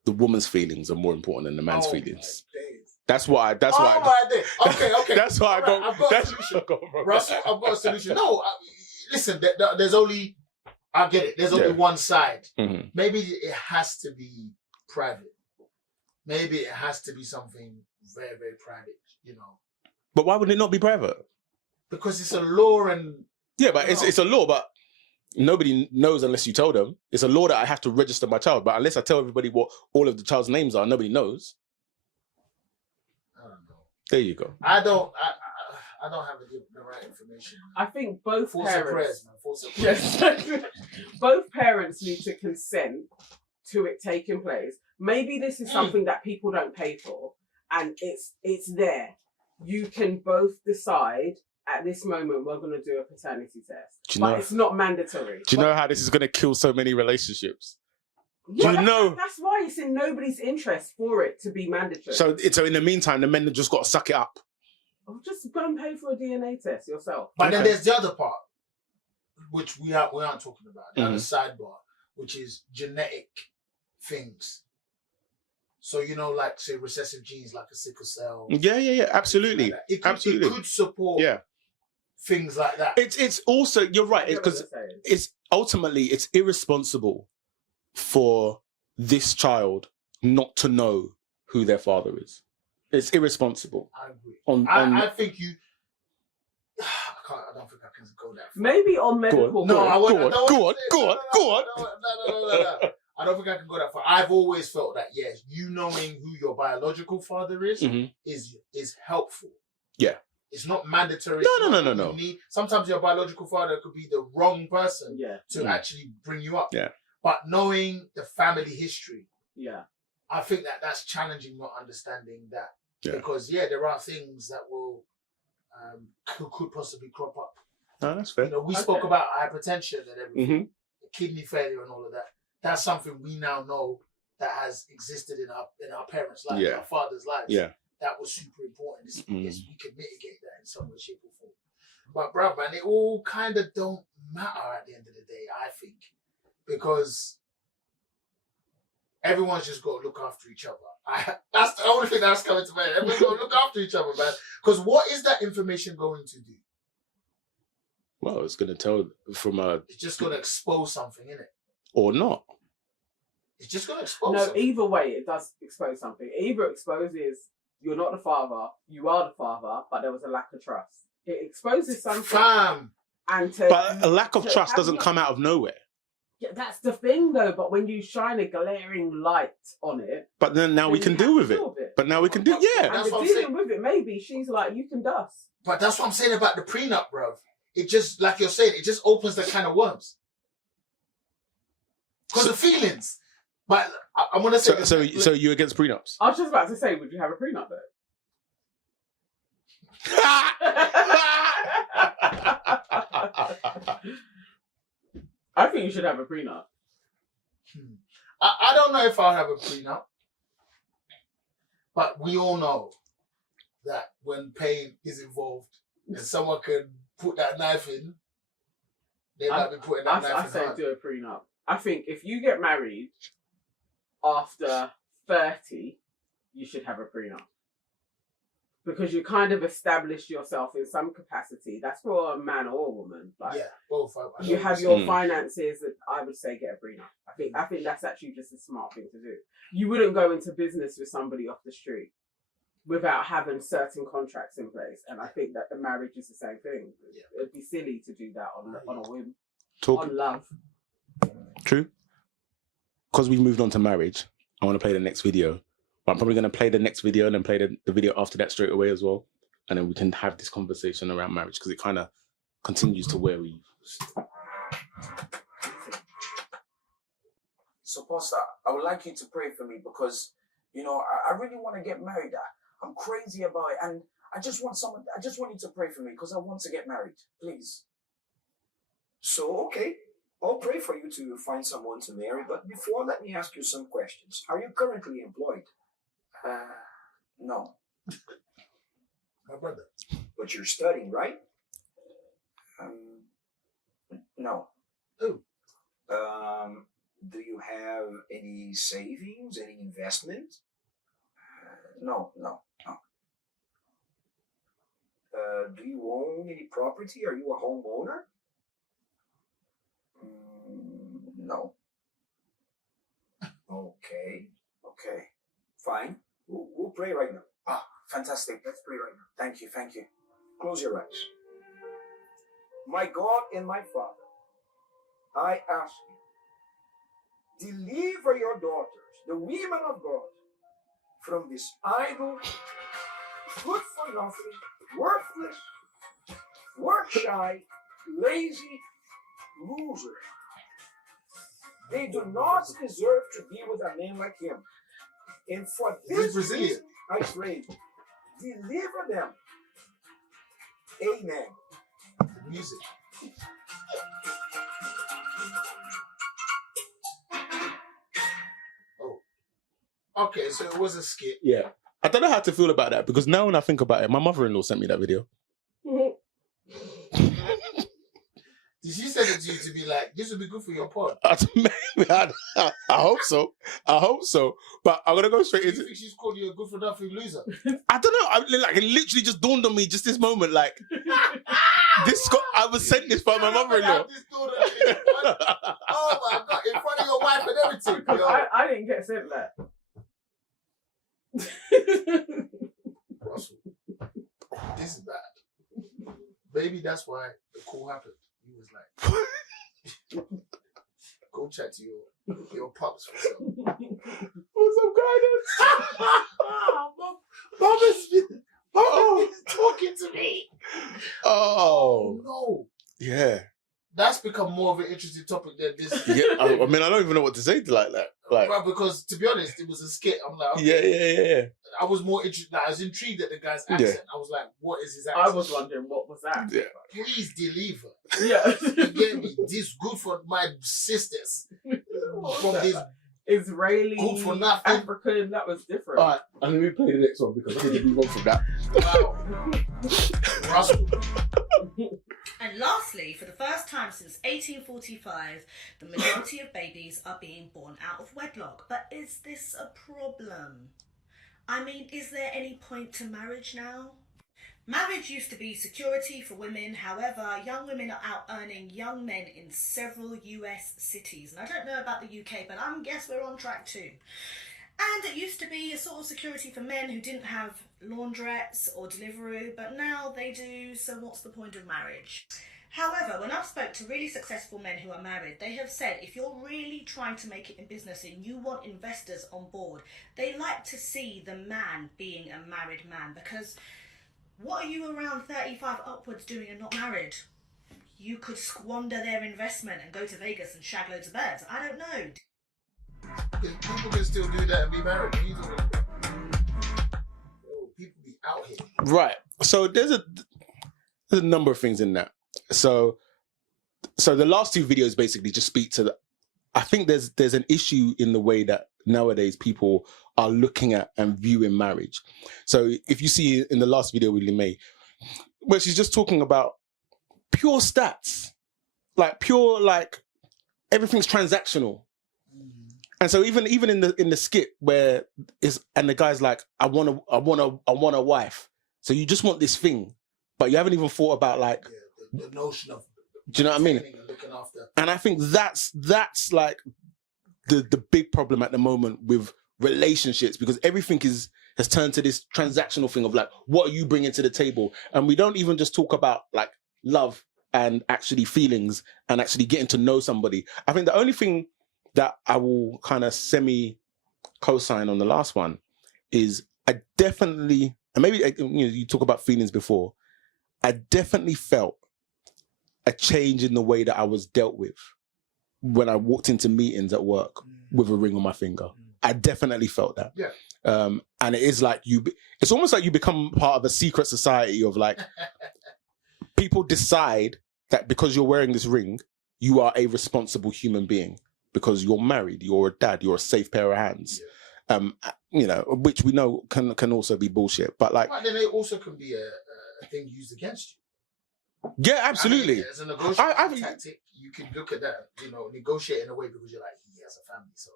the woman's feelings are more important than the man's feelings. That's why. Okay. That's why I go. I've got a solution. Russell, I've got a solution. No, listen. There's only. I get it. There's only one side. Mm-hmm. Maybe it has to be private. Maybe it has to be something very, very private. You know. But why would it not be private? Because it's a law and. Yeah, but it's a law, but nobody knows unless you tell them. It's a law that I have to register my child, but unless I tell everybody what all of the child's names are, nobody knows. I don't know. There you go. I don't have the right information. I think both Force parents. Yes. Both parents need to consent to it taking place. Maybe this is something that people don't pay for, and it's there. You can both decide. At this moment, we're going to do a paternity test. But it's not mandatory. Do you know how this is going to kill so many relationships? Yeah, that's why it's in nobody's interest for it to be mandatory. So in the meantime, the men have just got to suck it up. Oh, just go and pay for a DNA test yourself. But then there's the other part. which we aren't talking about. The other sidebar, which is genetic things. So, like, say, recessive genes, like a sickle cell. Yeah, absolutely. Like it could support things like that. It's also, you're right, because it's irresponsible for this child not to know who their father is. It's irresponsible. I agree. I think I don't think I can go that far. Maybe on medical. Go on. No. I don't think I can go that far. I've always felt that, yes, you knowing who your biological father is helpful. Yeah. It's not mandatory. No. Sometimes your biological father could be the wrong person to actually bring you up. Yeah. But knowing the family history, I think that's challenging, not understanding that. Yeah. Because, there are things that will could possibly crop up. No, that's fair. We spoke about hypertension and everything, kidney failure and all of that. That's something we now know that has existed in our parents' lives, our fathers' lives. Yeah. That was super important. We can mitigate that in some way, shape, or form. But, bruv, man, it all kind of don't matter at the end of the day, I think. Because everyone's just got to look after each other. That's the only thing that's coming to mind. Everyone's got to look after each other, man. Because what is that information going to do? Well, it's going to tell from a... It's just going to expose something, innit? Or not. It's just going to expose something. Either way, it does expose something. Either exposes you're not the father, you are the father, but there was a lack of trust. It exposes something. Fam! But a lack of trust doesn't come out of nowhere. Yeah, that's the thing, though. But when you shine a glaring light on it... But then now we can deal with it. But now we can do... Yeah. And we're dealing with it. Maybe she's like, you can dust. But that's what I'm saying about the prenup, bruv. It just, like you're saying, it just opens the can of worms. Because of feelings. But I want to say... So you're against prenups? I was just about to say, would you have a prenup, though? I think you should have a prenup. I don't know if I'll have a prenup. But we all know that when pain is involved and someone can put that knife in, they might be putting that knife in. I say do a prenup. I think if you get married after 30, you should have a prenup. Because you kind of established yourself in some capacity. That's for a man or a woman. Like, both. You have your finances. I would say get a prenup. I think that's actually just a smart thing to do. You wouldn't go into business with somebody off the street without having certain contracts in place. And I think that the marriage is the same thing. It'd be silly to do that on a whim. On love. True. Because we moved on to marriage, I want to play the next video. But I'm probably going to play the next video and then play the video after that straight away as well. And then we can have this conversation around marriage because it kind of continues to where we... So, Pastor, I would like you to pray for me because, I really want to get married. I'm crazy about it. And I just want you to pray for me because I want to get married. Please. So, okay. I'll pray for you to find someone to marry. But before, let me ask you some questions. Are you currently employed? No. My brother. But you're studying, right? No. Oh. Do you have any savings, any investment? No. Do you own any property? Are you a homeowner? No. Okay. Fine. We'll pray right now. Ah, fantastic. Let's pray right now. Thank you. Close your eyes. My God and my Father, I ask you, deliver your daughters, the women of God, from this idle, good for nothing, worthless, work shy, lazy losers. They do not deserve to be with a man like him. And for this reason, I pray, deliver them. Amen. The music. Oh. Okay, so it was a skit. Yeah. I don't know how to feel about that because now when I think about it, my mother-in-law sent me that video. Did she send it to you to be like, this would be good for your pod? Maybe I hope so. I hope so. But I'm gonna go straight Do you into. think she's called you a good for nothing loser? I don't know. It literally just dawned on me just this moment. Like I was sent this by my mother-in-law. Oh my god! In front of your wife and everything. Yo. I didn't get sent that. Russell, this is bad. Maybe that's why the call happened. He was like, go chat to your pops for some guidance. Mom is talking to me. Oh no. Yeah. That's become more of an interesting topic than this. Yeah, I mean, I don't even know what to say to like that. Like, well, because to be honest, it was a skit. I'm like, okay. Yeah. I was more interested. Like, I was intrigued at the guy's accent. Yeah. I was like, what is his accent? I was wondering what was that. Yeah. Please deliver. Yeah. You get me? This good for my sisters. From this Israeli, good for nothing. African, that was different. All right, and let me play the next one because I need to move on from that. Wow. Russell. And lastly, for the first time since 1845, the majority of babies are being born out of wedlock. But is this a problem? I mean, is there any point to marriage now? Marriage used to be security for women. However, young women are out earning young men in several US cities. And I don't know about the UK, but I guess we're on track too. And it used to be a sort of security for men who didn't have laundrettes or Deliveroo, but now they do, so what's the point of marriage? However, when I've spoke to really successful men who are married, they have said if you're really trying to make it in business and you want investors on board, they like to see the man being a married man, because what are you around 35 upwards doing and not married? You could squander their investment and go to Vegas and shag loads of birds. I don't know. People can still do that and be married. People be out here. Right. So there's a number of things in that. So the last two videos basically just speak to I think there's an issue in the way that nowadays people are looking at and viewing marriage. So if you see in the last video with Limay, where she's just talking about pure stats, like pure, like everything's transactional. And so even in the skit where the guy's like, I want a wife. So you just want this thing, but you haven't even thought about like the notion of, do you know what I mean? And looking after. And I think that's like the big problem at the moment with relationships, because everything has turned to this transactional thing of like, what are you bringing to the table? And we don't even just talk about like love and actually feelings and actually getting to know somebody. I think the only thing that I will kind of semi co-sign on the last one is I definitely, and maybe you talk about feelings before, I definitely felt a change in the way that I was dealt with when I walked into meetings at work with a ring on my finger. I definitely felt that. Yeah. And it is like it's almost like you become part of a secret society of like, people decide that because you're wearing this ring, you are a responsible human being because you're married, you're a dad, you're a safe pair of hands. Yeah. Which we know can also be bullshit. But like, then it also can be a thing used against you. Yeah, absolutely. I mean, as a negotiation tactic, you can look at that, negotiate in a way because you're like, he has a family, so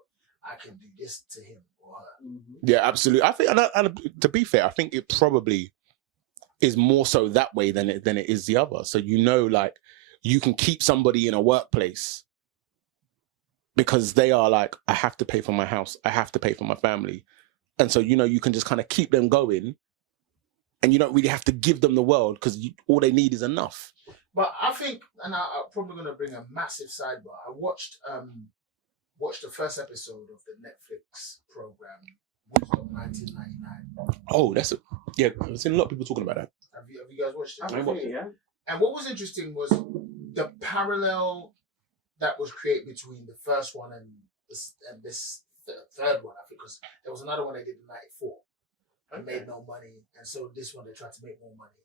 I can do this to him or her. Mm-hmm. Yeah, absolutely. I think, and to be fair, I think it probably is more so that way than it is the other. So like, you can keep somebody in a workplace because they are like, I have to pay for my house, I have to pay for my family, and so you can just kind of keep them going. And you don't really have to give them the world because all they need is enough. But I think, and I'm probably going to bring a massive sidebar. I watched the first episode of the Netflix program, Wisdom 1999. Oh, I've seen a lot of people talking about that. Have you guys watched it? I watched it, yeah. And what was interesting was the parallel that was created between the first one and this third one, I think, because there was another one they did in 94. And made no money, and so this one they tried to make more money.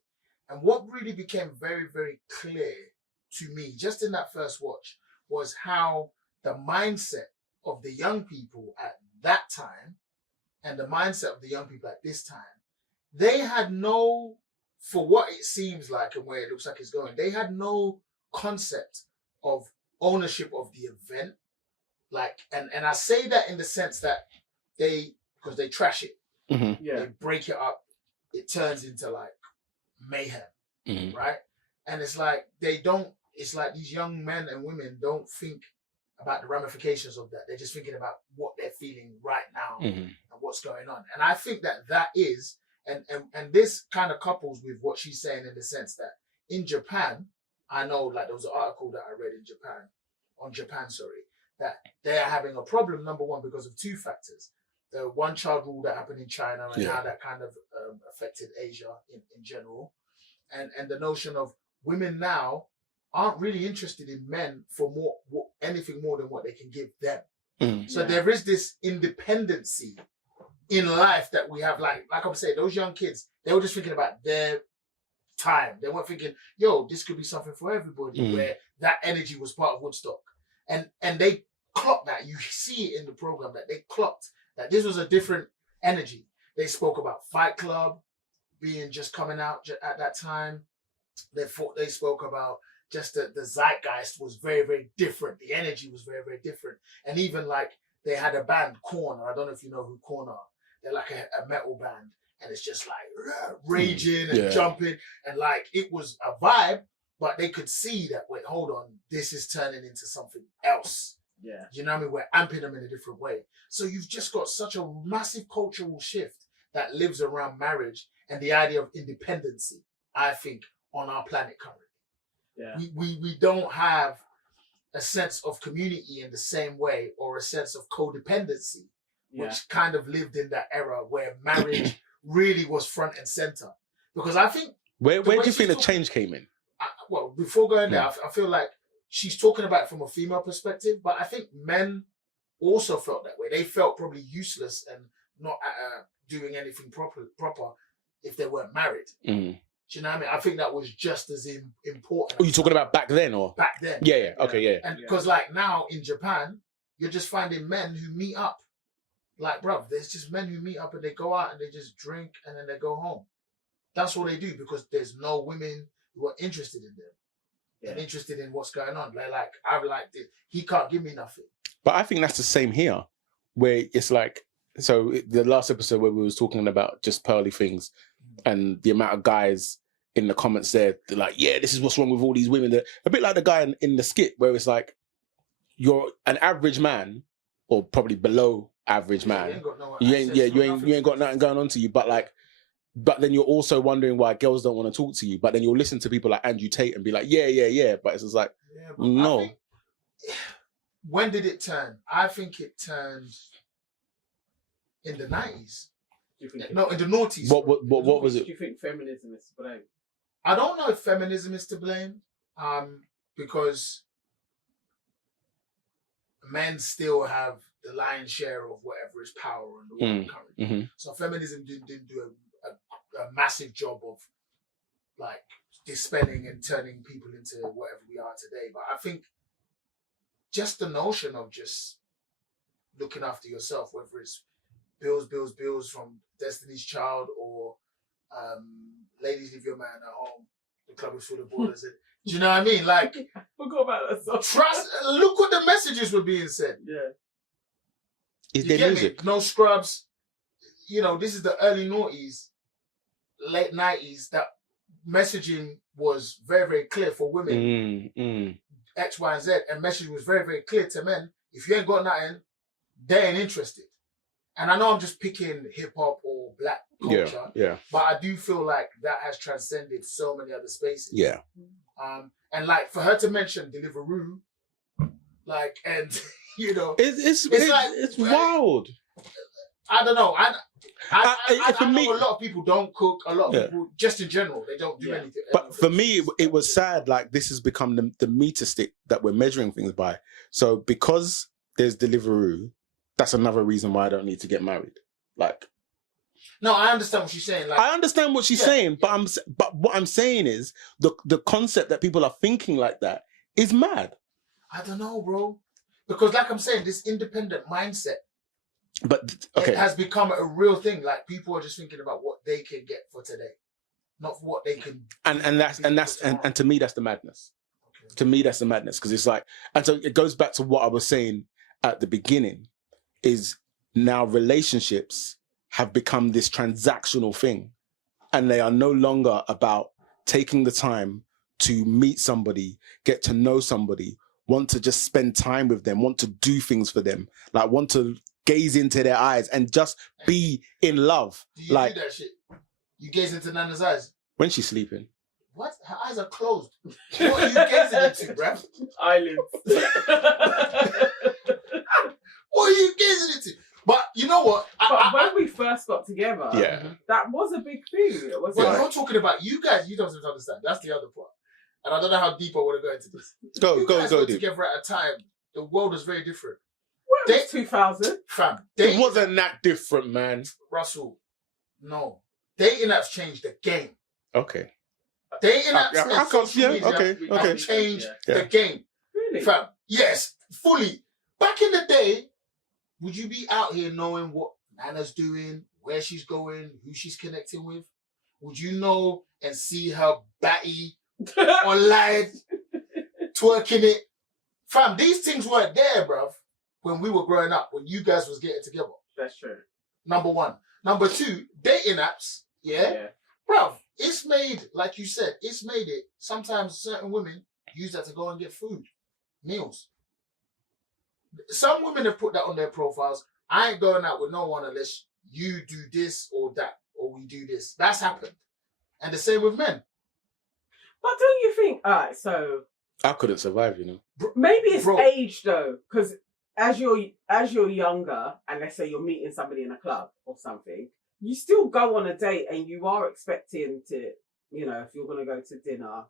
And what really became very, very clear to me, just in that first watch, was how the mindset of the young people at that time and the mindset of the young people at this time, they had no, for what it seems like and where it looks like it's going, they had no concept of ownership of the event. Like, and I say that in the sense that because they trash it, they break it up, it turns into like mayhem, right? And it's like it's like these young men and women don't think about the ramifications of that. They're just thinking about what they're feeling right now and what's going on. And I think that is, and this kind of couples with what she's saying in the sense that in Japan, I know like there was an article that I read on Japan, that they are having a problem, number one, because of two factors. The one-child rule that happened in China and how that kind of affected Asia in general. And the notion of women now aren't really interested in men for anything more than what they can give them. So there is this independency in life that we have. Like I'm saying, those young kids, they were just thinking about their time. They weren't thinking, yo, this could be something for everybody, where that energy was part of Woodstock. And they clocked that. You see it in the program that they clocked that this was a different energy. They spoke about Fight Club being just coming out at that time. They spoke about just the zeitgeist was very, very different. The energy was very, very different. And even like they had a band, Korn. I don't know if you know who Korn are. They're like a metal band. And it's just like raging and jumping. And like it was a vibe. But they could see that, wait, hold on, this is turning into something else. Yeah. You know what I mean? We're amping them in a different way. So you've just got such a massive cultural shift that lives around marriage and the idea of independency, I think, on our planet currently. Yeah. We don't have a sense of community in the same way, or a sense of codependency, which kind of lived in that era where marriage really was front and center. Because I think... Where do you think the change came in? Well, before going there, I feel like she's talking about it from a female perspective, but I think men also felt that way. They felt probably useless and not doing anything proper if they weren't married. Do you know what I mean? I think that was just as important. Are you talking about back then, or back then? Yeah. Okay, yeah. And because like now in Japan, you're just finding men who meet up. Like, bruv, there's just men who meet up and they go out and they just drink and then they go home. That's what they do because there's no women who are interested in them and interested in what's going on. Like I've liked it. He can't give me nothing. But I think that's the same here, where it's like, so the last episode where we was talking about just pearly things and the amount of guys in the comments there, they're like, yeah, this is what's wrong with all these women. A bit like the guy in the skit where it's like, you're an average man or probably below average man. You ain't got nothing going on to you, but then you're also wondering why girls don't want to talk to you. But then you'll listen to people like Andrew Tate and be like, yeah. But it's just like, no. When did it turn? I think it turned in the 90s. No, in the noughties. What was it? Do you think feminism is to blame? I don't know if feminism is to blame, because men still have the lion's share of whatever is power in the world currently. So feminism didn't do a massive job of like dispelling and turning people into whatever we are today. But I think just the notion of just looking after yourself, whether it's bills from Destiny's Child or ladies leave your man at home, the club is full of ballers. Do you know what I mean? Like, I forgot about that song. Trust. Look what the messages were being said. Yeah. Is there music? No scrubs. You know, this is the early noughties, late 90s. That messaging was very, very clear for women. X, Y, and Z. And messaging was very, very clear to men. If you ain't got nothing, they ain't interested. And I know I'm just picking hip hop or black culture. Yeah. But I do feel like that has transcended so many other spaces. Yeah. And like for her to mention Deliveroo, like, and you know, it's wild. I don't know. I know a lot of people don't cook. A lot of people, just in general, they don't do anything. But for me, it was sad. Like this has become the meter stick that we're measuring things by. So because there's Deliveroo, that's another reason why I don't need to get married. Like, no, I understand what she's saying. Like, I understand what she's saying, but what I'm saying is the concept that people are thinking like that is mad. I don't know, bro, because like I'm saying, this independent mindset. But it has become a real thing. Like people are just thinking about what they can get for today, not what they can. And to me that's the madness. To me, that's the madness, because it's like, and so it goes back to what I was saying at the beginning, is now relationships have become this transactional thing, and they are no longer about taking the time to meet somebody, get to know somebody, want to just spend time with them, want to do things for them, like want to gaze into their eyes and just be in love. Do you like do that shit? You gaze into Nana's eyes? when she's sleeping. What? Her eyes are closed. What are you gazing into, bruv? Eyelids. What are you gazing into? But you know what? But when we first got together, Yeah. that was a big thing. It was Well, like, I'm talking about you guys. You don't understand. That's the other part. And I don't know how deep I want to go into this. You guys got dude. together at a time. The world was very different. well, it was 2000. Fam, It wasn't that different, man. Russell, no. Dating apps changed the game. Okay. Dating apps and social media okay. have changed Yeah. the game. Really? Fam, yes, fully. Back in the day, would you be out here knowing what Nana's doing, where she's going, who she's connecting with? Would you know and see her batty online, twerking it? Fam, these things weren't there, bruv, when we were growing up, when you guys was getting together. That's true. Number one. Number two, dating apps, yeah? Bruv, it's made, like you said, it's made it. Sometimes certain women use that to go and get food, meals. Some women have put that on their profiles. I ain't going out with no one unless you do this or that, or we do this. That's happened. And the same with men. But don't you think, alright, so I couldn't survive, you know. maybe it's Bro. age though, because as you're younger, and let's say you're meeting somebody in a club or something, you still go on a date and you are expecting to, you know, if you're gonna go to dinner,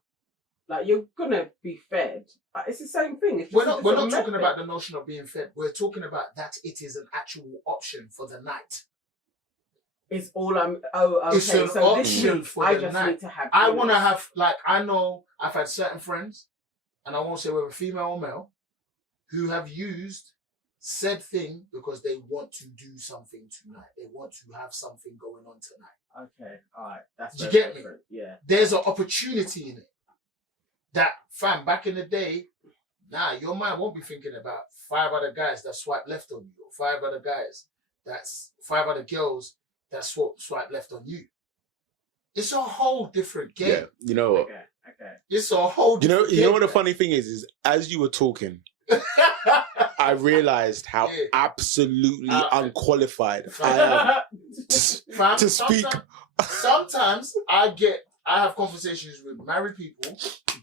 like you're gonna be fed. It's the same thing. It's just We're not talking about the notion of being fed. We're talking about that it is an actual option for the night. It's all I'm. Oh, okay. It's an So this option week, for I the just night. need to have. I dinner. want to have, like, I know I've had certain friends, and I won't say whether female or male, who have used said thing because they want to do something tonight. They want to have something going on tonight. Okay, all right. That's Do you very get me? different. Yeah. There's an opportunity in it. That, fam, back in the day, your mind won't be thinking about 5 other guys that swipe left on you, or 5 other guys, that's 5 other girls that swipe left on you. It's a whole different game. Yeah. You know what? Okay. It's a whole different game. You know what the funny thing is as you were talking, I realized how absolutely unqualified I am to speak. Sometimes I have conversations with married people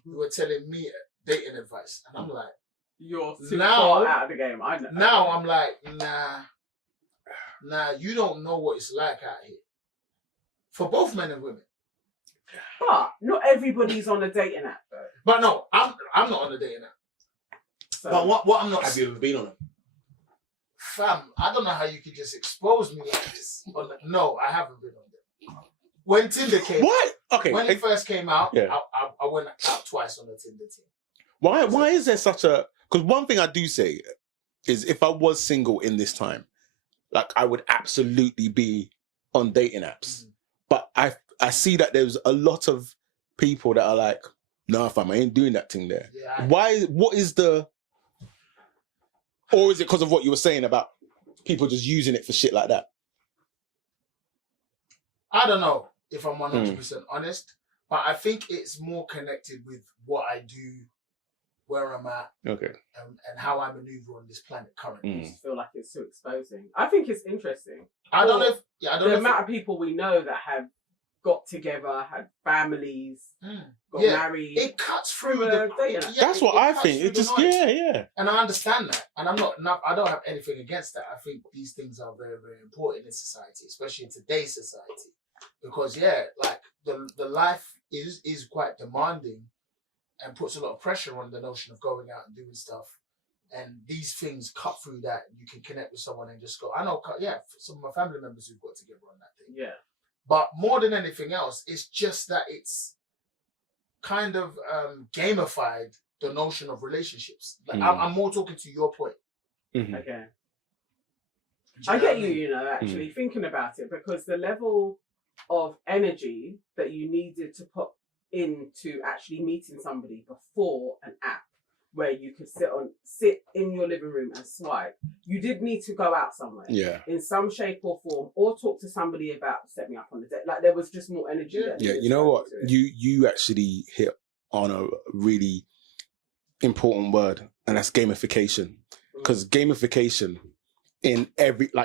who are telling me dating advice, and I'm like, you're too far out of the game. I know. Now I'm like, nah, you don't know what it's like out here. For both men and women. But not everybody's on a dating app though. But no, I'm not on a dating app. So, But what I'm not. Have you ever been on it? Fam, I don't know how you could just expose me like this. No, I haven't been on it. When Tinder came when it first came out, I went out twice on the Tinder team. Why is there such a... Because one thing I do say is if I was single in this time, like I would absolutely be on dating apps. But I see that there's a lot of people that are like, no, fam, I ain't doing that thing there. Yeah, What is the... Or is it because of what you were saying about people just using it for shit like that? I don't know if I'm 100% honest, but I think it's more connected with what I do, where I'm at, and how I maneuver on this planet currently. I just feel like it's too exposing. I think it's interesting. I don't know if the amount of people we know that have got together, had families, got married. It cuts through That's what I think. It just yeah. And I understand that, and I don't have anything against that. I think these things are very, very important in society, especially in today's society, because like the life is quite demanding and puts a lot of pressure on the notion of going out and doing stuff. And these things cut through that. You can connect with someone and just go. I know, some of my family members who've got together on that thing. Yeah. But more than anything else, it's just that it's kind of gamified the notion of relationships. Like, I'm more talking to your point. Okay. I get you, actually thinking about it, because the level of energy that you needed to put into actually meeting somebody before an app where you could sit in your living room and swipe. You did need to go out somewhere, in some shape or form, or talk to somebody about set me up on the date. Like there was just more energy. Yeah, you know what? You actually hit on a really important word, and that's gamification. Because gamification in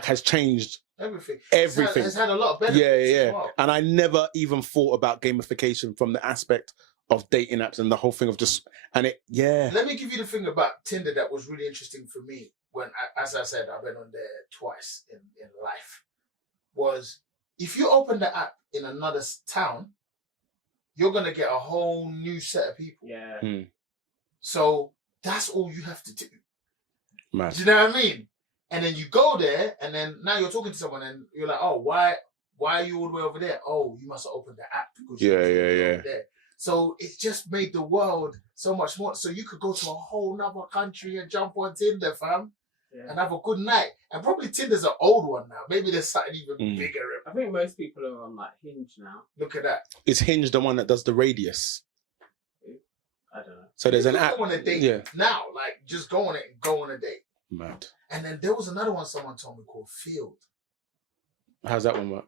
has changed everything. It's had a lot of benefits. Yeah. Well. And I never even thought about gamification from the aspect of dating apps and the whole thing of Let me give you the thing about Tinder that was really interesting for me when, as I said, I've been on there twice in life, was if you open the app in another town, you're going to get a whole new set of people. Yeah. So that's all you have to do. Man. Do you know what I mean? And then you go there, and then now you're talking to someone, and you're like, oh, why are you all the way over there? Oh, you must have opened the app because you're over there. So it just made the world so much more. So you could go to a whole nother country and jump on Tinder, fam, and have a good night. And probably Tinder's an old one now. Maybe there's something even bigger. I think most people are on like Hinge now. Look at that. Is Hinge the one that does the radius? I don't know. So there's an app. Go on a date now. Like, just go on it and go on a date. Mad. And then there was another one someone told me called Field. How's that one work?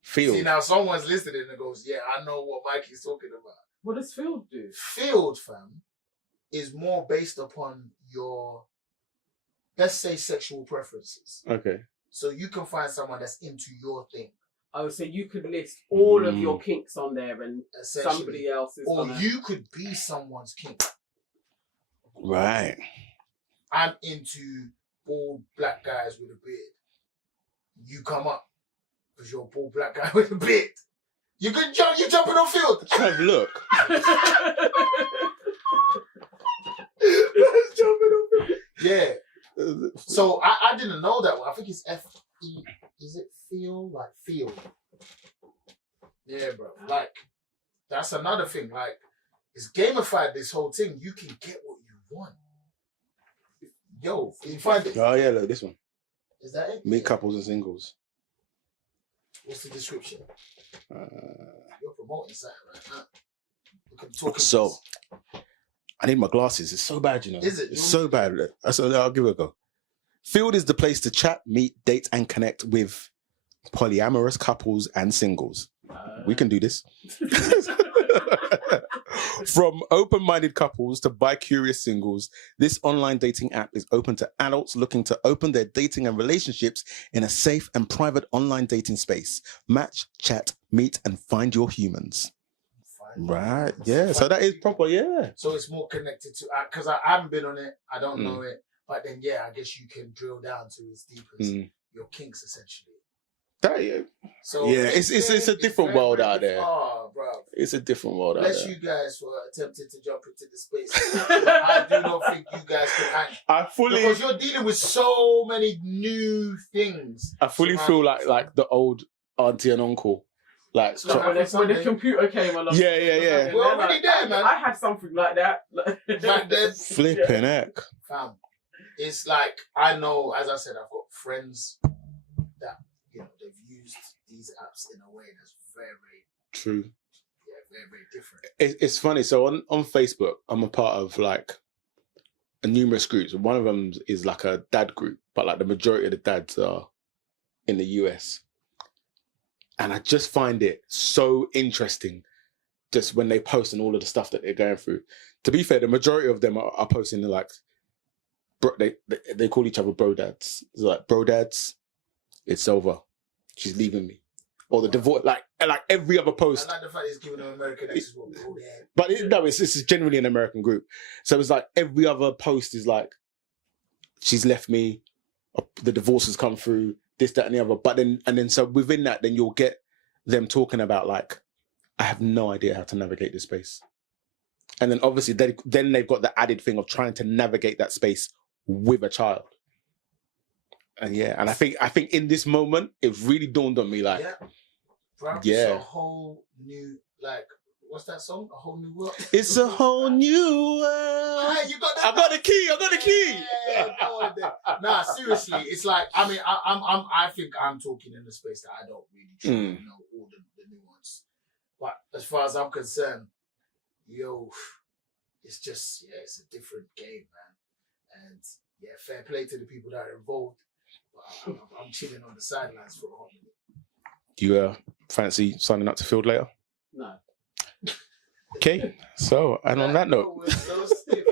Field. See, now someone's listening and goes, yeah, I know what Mikey's talking about. What does Field do? Field, fam, is more based upon your, let's say, sexual preferences. Okay. So you can find someone that's into your thing. Oh, so you could list all of your kinks on there and somebody else is Or you could be someone's kink. Right. I'm into bald black guys with a beard. You come up because you're a bald black guy with a beard. You can jump. You're jumping on Field. Have a look. Jumping on Field. Yeah. So I didn't know that one. I think it's F-E. Is it Field? Like Field. Yeah, bro. Like, that's another thing. Like, it's gamified, this whole thing. You can get what you want. Yo, can you find it? Oh, yeah, look, this one. Is that it? Meet couples and singles. What's the description? You're promoting something right now. So, I need my glasses. It's so bad, you know. Is it? It's so bad. I'll give it a go. Field is the place to chat, meet, date, and connect with polyamorous couples and singles. We can do this. From open-minded couples to bi-curious singles, this online dating app is open to adults looking to open their dating and relationships in a safe and private online dating space. Match, chat, meet, and find your humans. Right, yeah. So that is proper, yeah. So it's more connected to, because I haven't been on it, I don't know it, but then, yeah, I guess you can drill down to as deep as your kinks, essentially. So yeah, it's a different world out there. Oh, bro. It's a different world out there. Bless you guys for attempting to jump into the space. I do not think you guys can hang. Because you're dealing with so many new things. I fully feel like the old auntie and uncle. Like when the computer came along. Yeah. We're already there, man. I had something like that. Back then. Flipping heck. Fam. It's like, I know, as I said, I've got friends that, they've used these apps in a way that's very, very true. Yeah, very, very different. It's funny. So on Facebook, I'm a part of like numerous groups. One of them is like a dad group, but like the majority of the dads are in the US. And I just find it so interesting just when they post and all of the stuff that they're going through. To be fair, the majority of them are posting like, they call each other bro dads. It's like, bro dads, it's over. She's leaving me. Or the divorce, like every other post. I like the fact he's giving them American accents. But it's generally an American group. So it's like every other post is like, she's left me, the divorce has come through, this, that, and the other. But then so within that, then you'll get them talking about like, I have no idea how to navigate this space. And then obviously then they've got the added thing of trying to navigate that space with a child. And yeah, and I think in this moment, it really dawned on me like, It's a whole new, like, what's that song? A Whole New World? It's a whole new world. Hey, you got that? I got the key. Yeah, nah, seriously, it's like, I mean, I think I'm talking in the space that I don't really truly know all the nuance. But as far as I'm concerned, it's just, it's a different game, man. And yeah, fair play to the people that are involved. But I'm chilling on the sidelines for a hot minute. Do you fancy signing up to Field later? No. Okay, so, and on that note. We're so stiff.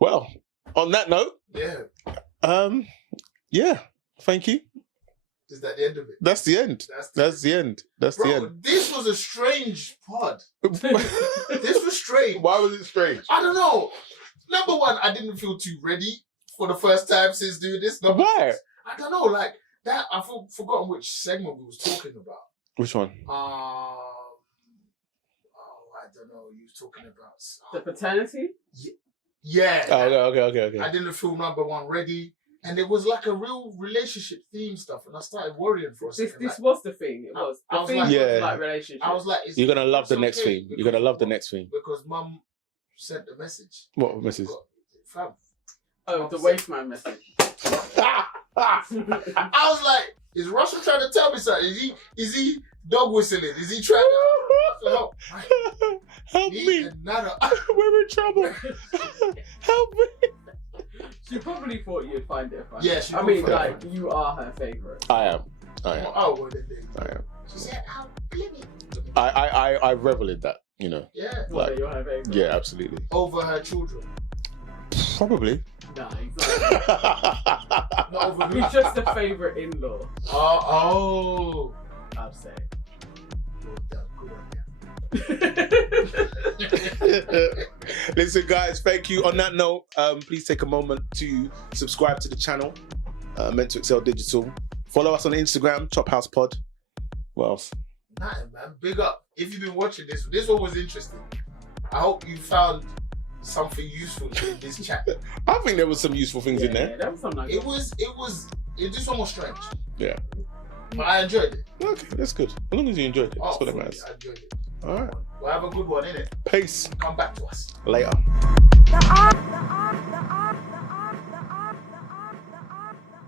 Well, on that note, yeah, thank you. Is that the end of it? That's the end. That's the end. That's Bro, the end. This was a strange pod. This was strange. Why was it strange? I don't know. Number one, I didn't feel too ready for the first time since doing this. Why? I don't know, like that. I've forgotten which segment we was talking about. Which one? I don't know. You was talking about the paternity. Yeah. Oh, okay. I didn't feel number one ready, and it was like a real relationship theme stuff, and I started worrying for a second. This was the thing. It was. The theme was like relationship. I was like, you're gonna love the next theme. You're gonna love the next theme because Mum sent the message. What message? Fam. Oh, the wasteman message. I was like, is Russell trying to tell me something? Is he dog whistling? Is he trying to help? Help me! We're in trouble. Help me! She probably thought you'd find it funny. Yeah, she I mean, find like, you are her favourite. I am. Oh, well, then. I am. She said, "How limit." I revel in that. You know. Yeah. Like, you're her favourite. Yeah, absolutely. Over her children. Probably. Nah, exactly. Not over me. He's just a favourite in-law. Oh. I'd say. Listen, guys, thank you. On that note, please take a moment to subscribe to the channel, Meant to Excel Digital. Follow us on Instagram, Chophouse Pod. What else? Nothing, man. Big up. If you've been watching this one was interesting. I hope you found something useful in this chat. I think there was some useful things in there. Yeah, that was something like This one was strange. Yeah. But I enjoyed it. Okay, that's good. As long as you enjoyed it, that's what it matters. I enjoyed it. All right. Well, have a good one, innit? Peace. Come back to us. Later. The